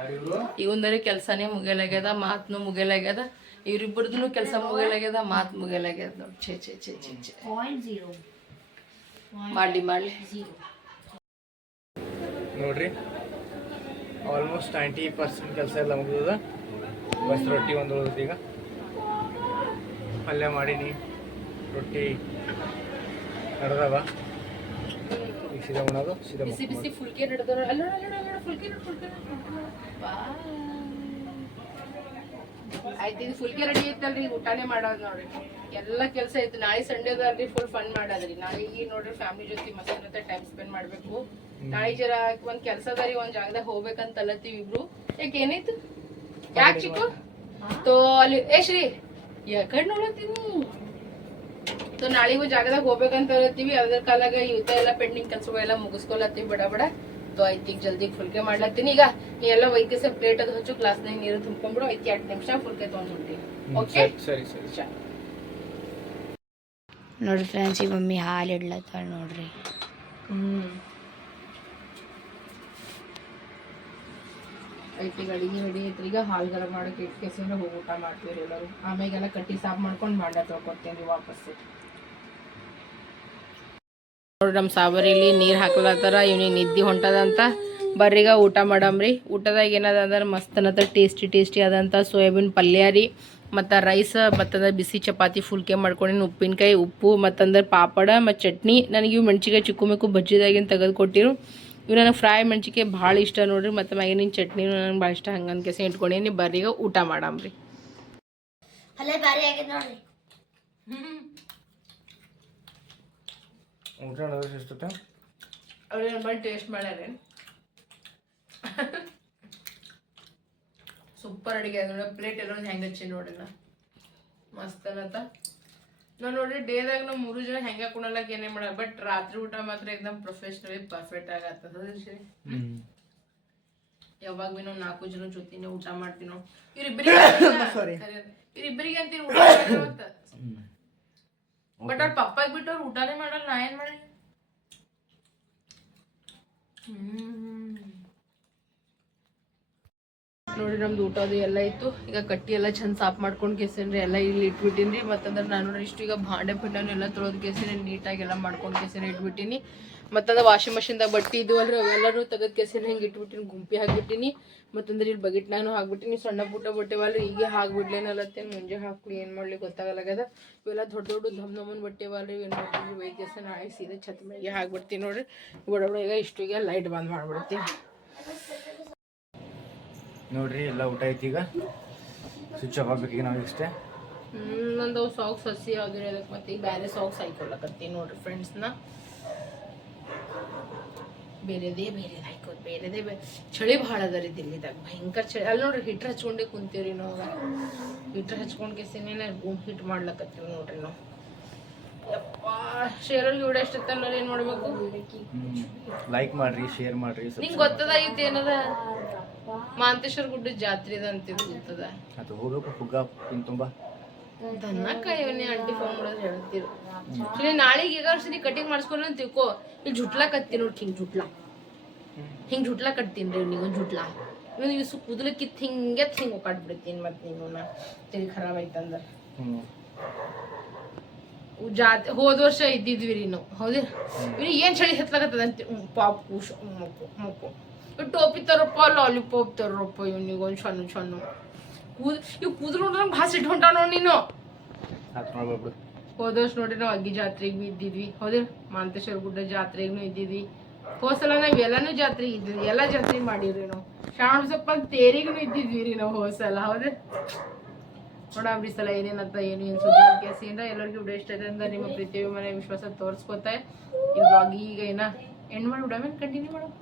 ಇವಂದರೆ ಕೆಲಸನೇ ಮುಗಿಯಲಾಗ್ಯದ ಮಾತ್ನು ಮುಗಿಯಲಾಗ್ಯದ. ಇವ್ರಿಬ್ಬರ್ದು ಕೆಲಸ ಮುಗಿಯಲಾಗ್ಯದ ಮಾತು ಮುಗಿಯಲಾಗ್ಯದ. ನೋಡಿ ಛೇ ಛೇ ಛೇ ಛೇ ಛೇ. ಮಾಡಲಿ ಮಾಡಲಿ. ನೋಡ್ರಿ. ಆಲ್ಮೋಸ್ಟ್ ನೈಂಟಿ ಪರ್ಸೆಂಟ್ ಕೆಲಸ ಎಲ್ಲ ಮುಗಿದ ಬಸ್ ರೊಟ್ಟಿ ಒಂದು ಉಳಿದ ಈಗ. ಪಲ್ಯ ಮಾಡೀನಿ. ರೊಟ್ಟಿ ನಡೆದವ. ಈಗ ಸೀದಾ ಉಣೋದು ಸೀದಾ ಬಿಸಿ ಬಿಸಿ ಫುಲ್ಕೆ ನಡೆದವ್ರ ಅಲ್ಲ ಅಲ್ಲ ಅಲ್ಲ ಫುಲ್ಕೆ ನೋಡು ಫುಲ್ಕೆ ಆಯ್ತು ಇದು ಫುಲ್ಗೆ ರೆಡಿ ಐತಲ್ರಿ ಊಟನೇ ಮಾಡೋದು ನೋಡ್ರಿ. ಎಲ್ಲ ಕೆಲಸ ಐತೆ. ನಾಳೆ ಸಂಡೇ ಅಲ್ಲಿ ಫುಲ್ ಫನ್ ಮಾಡೋದ್ರಿ. ನಾಳೆ ಈಗ ನೋಡ್ರಿ ಫ್ಯಾಮಿಲಿ ಜೊತೆ ಮಸ್ತ್ ಮತ್ತೆ ಟೈಮ್ ಸ್ಪೆಂಡ್ ಮಾಡ್ಬೇಕು. ನಾಳೆ ಜರ ಒಂದ್ ಕೆಲಸ ಅದಾರಿ ಒಂದ್ ಜಾಗದಾಗ ಹೋಗ್ಬೇಕಂತ ಅಲ್ಲತ್ತೀವಿ ಇಬ್ರು. ಯಾಕೆ ಏನಾಯ್ತು? ಯಾಕೆ ಚಿಕ್ಕು? ತೋ ಅಲ್ಲಿ ಏ ಶ್ರೀ ಯಾಕಡೆ ನೋಡತ್ತೀನಿ. ಸೊ ನಾಳೆಗೂ ಜಾಗದಾಗ ಹೋಗ್ಬೇಕಂತ ಹೇಳತ್ತೀವಿ ಅದ್ರ ಕಾಲಾಗ ಇವತ್ತ ಎಲ್ಲ ಪೆಂಡಿಂಗ್ ಕೆಲಸಗಳೆಲ್ಲ ಮುಗಿಸ್ಕೊಳತ್ತೀವಿ ಬಡ ಬಡ. ಸೊ ಆಯ್ತು ಈಗ ಜಲ್ದಿ ಫುಲ್ಕೆ ಮಾಡ್ಲತ್ತೀನಿ. ಈಗ ನೀ ಎಲ್ಲ ವೈದ್ಯಸ ಪ್ಲೇಟ್ ಅದು ಹಚ್ಚು ಗ್ಲಾಸ್ನಾಗ ನೀರು ತುಂಬ್ಕೊಂಡ್ಬಿಡು ಐತಿ ಎರಡು ನಿಮಿಷ ಫುಲ್ಕೆ ತೊಗೊಂಡ್ಬಿಡ್ತೀನಿ. ಓಕೆ ಸರಿ ಸರಿ ನೋಡ್ರಿ ಫ್ರೆಂಡ್ಸ್ ಈಗ ಮಮ್ಮಿ ಹಾಲು ಇಡ್ಲತ್ತಾಳ ನೋಡ್ರಿ. ಐತಿ ಅಡಿಗೆ ರೆಡಿ ಐತ್ರಿ. ಈಗ ಹಾಲು ಗರಂ ಮಾಡೋಕೆ ಇಟ್ಟು ಕೆಸಿಂದ ಹೋಗಿ ಊಟ ಮಾಡ್ತೀವಿ ಎಲ್ಲರೂ. ಆಮೇಲೆಲ್ಲ ಕಟ್ಟಿ ಸಾಫ್ ಮಾಡ್ಕೊಂಡು ಮಾಡ ತೊಗೊಡ್ತೀನಿ ವಾಪಸ್ ನೋಡ್ರಿ ನಮ್ಮ ಸಾಬರಿಲಿ ನೀರು ಹಾಕ್ಲತ್ತಾರ ಇವ್ನಿಗೆ ನಿದ್ದೆ ಹೊಂಟದಂತ ಬರ್ರಿಗ ಊಟ ಮಾಡಮ್ರಿ. ಊಟದಾಗ ಏನದ ಅಂದ್ರೆ ಮಸ್ತ್ ಟೇಸ್ಟಿ ಟೇಸ್ಟಿ ಆದಂಥ ಸೋಯಾಬೀನ್ ಪಲ್ಯ ರೀ. ಮತ್ತು ರೈಸ್ ಮತ್ತಂದ್ರೆ ಬಿಸಿ ಚಪಾತಿ ಫುಲ್ಕೆ ಮಾಡ್ಕೊಂಡಿನಿ. ಉಪ್ಪಿನಕಾಯಿ ಉಪ್ಪು ಮತ್ತಂದ್ರೆ ಪಾಪಡ, ಮತ್ತು ಚಟ್ನಿ. ನನಗೆ ಇವು ಮೆಣಸಿಕಾಯಿ ಚಿಕ್ಕು ಮಿಕ್ಕು ಬಜ್ಜಿದಾಗಿನ ತೆಗೆದು ಕೊಟ್ಟಿರು. ಇವು ನನಗೆ ಫ್ರೈ ಮೆಣಸಿಕಾಯಿ ಭಾಳ ಇಷ್ಟ ನೋಡ್ರಿ, ಮತ್ತು ಮ್ಯಾಗಿನ ಚಟ್ನಿ ನನಗೆ ಭಾಳ ಇಷ್ಟ. ಹಂಗಂತ ಕೆಸ ಇಟ್ಕೊಂಡೀನಿ. ಬರ್ರಿಗ ಊಟ ಮಾಡಮ್ರಿ. ಅಲ್ಲೇ ಬಾರಿ ಆಗಿದೆ ನೋಡ್ರಿ. ಊಟ ಎಷ್ಟೊತ್ತ? ಅವ್ರು ಬಂದು ಟೇಸ್ಟ್ ಮಾಡ್ಯಾರೆ? ಸೂಪರ್ ಅಡಿಗೆ ಅದ ನೋಡಿ. ಪ್ಲೇಟ್ ಎಲ್ಲ ಹೆಂಗೆ ಹಚ್ಚಿ ನೋಡಿಲ್ಲ ಮಸ್ತ್ ಅನ್ನತ್ತ ನಾವು ನೋಡ್ರಿ ಡೇದಾಗ ನಾವು ಮೂರು ಜನ ಹೆಂಗೆ ಕುಣಲಕ್ಕ ಏನೇ ಮಾಡ ಬಟ್ ರಾತ್ರಿ ಊಟ ಮಾತ್ರ ಎಕ್ದಮ್ ಪ್ರೊಫೆಷ್ನಲಿ ಪರ್ಫೆಕ್ಟ್ ಆಗತ್ತದ ಯಾವಾಗ ಭೀ ನಾವು ನಾಲ್ಕು ಜನ ಜೊತೆ ಊಟ ಮಾಡ್ತೀವಿ ನಾವು ಇವ್ರಿಬ್ಬರಿಗೆ ಇವ್ರಿಬ್ಬರಿಗೆ ಅಂತೀನಿ ಊಟ ಬಟ್ ಅವ್ರ ಪಪ್ಪಾಗ್ ಬಿಟ್ಟು ಅವ್ರು ಊಟನೇ ಮಾಡಲ್ಲ ನಾ ಏನ್ ಮಾಡಿ ನೋಡಿ ನಮ್ದು ಊಟ ಅದು ಎಲ್ಲ ಇತ್ತು. ಈಗ ಕಟ್ಟಿ ಎಲ್ಲ ಚಂದ ಸಾಫ್ ಮಾಡ್ಕೊಂಡು ಕೇಸೇನ್ರಿ ಎಲ್ಲ ಇಲ್ಲಿ ಇಟ್ಬಿಟ್ಟಿನಿ ಮತ್ತಂದ್ರೆ ನಾನು ನೋಡಿ ಇಷ್ಟು ಈಗ ಭಾಂಡೆ ಪಿಂಡನೆಲ್ಲ ತೊಳೆದು ಕೇಸಿನ ನೀಟಾಗಿ ಎಲ್ಲ ಮಾಡ್ಕೊಂಡು ಕೇಸಿನ ಇಟ್ಬಿಟ್ಟಿನಿ. ಮತ್ತಂದ್ರೆ ವಾಷಿಂಗ್ ಮಷಿನ್ದಾಗ ಬಟ್ಟೆ ಇದು ಅಲ್ರಿ ಅವೆಲ್ಲರೂ ತೆಗೆದ ಕೆಸಿನ ಹಿಂಗೆ ಇಟ್ಬಿಟ್ಟಿನಿ ಗುಂಪಿ ಹಾಕ್ಬಿಟ್ಟಿನಿ. ಮತ್ತಂದ್ರೆ ಇಲ್ಲಿ ಬಗಿಟ್ನಾನು ಹಾಕ್ಬಿಟ್ಟಿನಿ ಸಣ್ಣ ಪುಟ್ಟ ಬಟ್ಟೆ ಅಲ್ರಿ ಈಗ ಹಾಕ್ಬಿಡ್ಲೇನಲ್ಲತ್ತೇನು ಮುಂಜೆ ಹಾಕ್ಲಿ ಏನು ಮಾಡ್ಲಿ ಗೊತ್ತಾಗಲ್ಲಾಗ್ಯದ. ಇವೆಲ್ಲ ದೊಡ್ಡ ದೊಡ್ಡ ಧಮ್ ನಮ್ಮನ ಬಟ್ಟೆ ಅಲ್ರಿ ಏನು ಮಾಡ್ತೀವಿ ಕೆಸ ನಾಳೆ ಸೀದಾ ಛತ್ ಮೇಲೆ ಹಾಕ್ಬಿಡ್ತೀನಿ ನೋಡ್ರಿ. ಬಡ ಈಗ ಇಷ್ಟಿಗೆ ಲೈಟ್ ಬಂದ್ ಮಾಡ್ಬಿಡ್ತೀನಿ ನೋಡ್ರಿ ಎಲ್ಲ ಊಟ ಐತಿ ಈಗ. ಸ್ವಿಚ್ ಆಫ್ ಆಗ್ಬೇಕು ಈಗ ನಾವು ಇಷ್ಟೇ. ನಂದು ಸಾಕ್ಸ್ ಹಸಿ ಯಾವ್ದು ಅದಕ್ಕೆ ಮತ್ತೆ ಈಗ ಬೇರೆ ಸಾಕ್ಸ್ ಹಾಕೊಳ್ಳಕತ್ತೀನಿ ನೋಡ್ರಿ ಫ್ರೆಂಡ್ಸ್ನ ಬೇರೆದೇ ಬೇರೆ ಹಾಕೋದು ಬೇರೆದೇ ಬೇರೆ ಚಳಿ ಭಾಳ ಅದ ರೀ ದಿಲ್ಲಿದಾಗ. ಭಯಂಕರ ಚಳಿ. ಅಲ್ಲಿ ನೋಡ್ರಿ ಹಿಟ್ರ್ ಹಚ್ಕೊಂಡೆ ಕುಂತೀವ್ರಿ ನಾವು. ಹಿಟ್ರ್ ಹಚ್ಕೊಂಡ್ ಕೇಸಿನೇನೆ ಹಿಟ್ ಮಾಡ್ಲಕತ್ತೀವಿ ನೋಡ್ರಿ ನಾವು. ಯಪ್ಪ ಶೇರಲ್ಲಿ ವಿಡಿಯೋ ಎಷ್ಟು ಇತ್ತಲ್ಲ ಏನು ಮಾಡ್ಬೇಕು? ಲೈಕ್ ಮಾಡ್ರಿ ಶೇರ್ ಮಾಡ್ರಿ ನಿಂಗೆ ಗೊತ್ತದ ಐತಿ ಏನದ? ಮಾಂತೇಶ್ವರ ಗುಡ್ಡ ಜಾತ್ರೆ ಅದ ಅಂತಿದ್ದು ಗೊತ್ತದ? ಅದು ಹೋಗ್ಬೇಕು ಪಿನ್ ತುಂಬ. ದನ್ನ ಕಾಯವನ್ನೇ ಆಂಟಿ ಫೋನ್ ಮಾಡೋದು ಹೇಳ್ತಿರು. ಇಲ್ಲಿ ನಾಳೆಗೆ ಈಗ ಸರಿ ಕಟಿಂಗ್ ಮಾಡಿಸ್ಕೊಂಡು ಅಂತ ತಿಳ್ಕೊ ಇಲ್ಲಿ ಜುಟ್ಲಾ ಕತ್ತೀನಿ ನೋಡಿ ಹಿಂಗೆ ಜುಟ್ಲಾ. ಹಿಂಗೆ ಜುಟ್ಲಾ ಕಟ್ತೀನಿ ರೀ ನೀವು ಜುಟ್ಲಾ. ಇವ್ ಇಸು ಕೂದಲು ಕಿತ್ ಹಿಂಗೆ ಹಿಂಗೆ ಒಕ್ಕಾಡ್ಬಿಡ್ತೀನಿ ಮತ್ತೆ ನೀನು ನಾ ತಲೆ ಖರಾಬ್ ಆಯ್ತಂದ್ರೆ. ಜಾತ್ ಹೋದ ವರ್ಷ ಇದ್ದಿದ್ವಿ ರೀ ನಾವು ಹೌದಿ ಇವ್ರು ಏನು ಚಳಿ ಹತ್ಲಾಗತ್ತದ ಅಂತ ಪಾಪ್ ಕೂಸು ಮಕ್ಕು ಮಕ್ಕು. ಟೋಪಿ ತರಪ್ಪ ಲಾಲಿಪಾಪ್ ತರೋಪ್ಪ ಇವ್ನಿಗೆ ಒಂದು ಸಣ್ಣ ಸಣ್ಣ. ಕೂದ್ ಇವ್ ಕೂದಲು ನೋಡ್ದಂಗೆ ಭಾಳ ಸಿಟ್ಟು ಹೊಂಟ ನೋಡಿ ನೀನು. ಆತು ನೋಡ್ಬಿಡು ಹೋದ ವರ್ಷ ನೋಡಿ ನಾವು ಅಗ್ಗಿ ಜಾತ್ರೆಗೆ ಬಿ ಇದ್ದಿದ್ವಿ. ಹೌದ್ರಿ ಮಾಂತೇಶ್ವರ ಗುಡ್ಡ ಜಾತ್ರೆಗೂ ಇದ್ದಿದ್ವಿ. ಹೋಸಲ ನಾವು ಎಲ್ಲನೂ ಜಾತ್ರೆ ಇದ್ದಿದ್ವಿ ಎಲ್ಲ ಜಾತ್ರೆ ಮಾಡಿವ್ರಿ ನಾವು. ಶ್ರಾವಣ ಸ್ವಲ್ಪ ತೇರಿಗೂ ಇದ್ದಿದ್ವಿ ರೀ ನಾವು ಹೋದ್ಸಲ. ಸಲ ಹೌದೇ ನೋಡಮ್ರಿ ಸಲ ಏನೇನಂತ ಏನು ಏನು ಸುದ್ದಿ ಅಂದ್ರೆ ಎಲ್ಲರಿಗೂ ವಿಡಿಯೋ ಇಷ್ಟ ನಿಮ್ಮ ಪ್ರೀತಿ ಮನೆ ವಿಶ್ವಾಸ ತೋರಿಸ್ಕೊತಾ ಇವಾಗ ಈಗ ಏನ? ಎಂಡ್ ಮಾಡ್ಬಿಡಮ್? ಕಂಟಿನ್ಯೂ ಮಾಡಮ್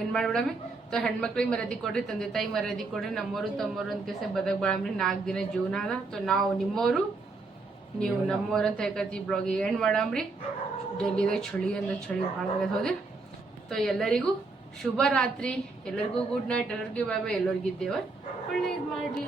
ಎಂಡ್ ಮಾಡ್ಬಿಡಮ್? ತ ಹೆಣ್ಮಕ್ಳಿಗೆ ಮರ್ಯಾದೆ ಕೊಡ್ರಿ, ತಂದೆ ತಾಯಿ ಮರ್ಯಾದೆ ಕೊಡ್ರಿ ನಮ್ಮವರು ತಮ್ಮವರು ಅಂತ ಕೇಸ ಬದಕ್ ಬಾಳಮ್ರಿ. ನಾಲ್ಕು ದಿನ ಜೀವನ ಅದ. ಸೊ ನಾವು ನಿಮ್ಮವರು ನೀವು ನಮ್ಮವ್ರ ಅಂತ ಬ್ಲಾಗ್ ಎಂಡ್ ಮಾಡಮ್ರಿ. ಡೆಲ್ಲಿದಾಗ ಚಳಿ ಅಂದ್ರೆ ಚಳಿ ಭಾಳ ಆಗದ ಹೌದಿ ಸೊ ಎಲ್ಲರಿಗೂ ಶುಭ ರಾತ್ರಿ. ಎಲ್ಲರಿಗೂ ಗುಡ್ ನೈಟ್ ಎಲ್ಲರಿಗೂ ಬಾಯ್ ಬಾಯ್ ಎಲ್ಲರಿಗೂ ಇದ್ದೇವೆ. ಒಳ್ಳೇದು ಮಾಡಲಿ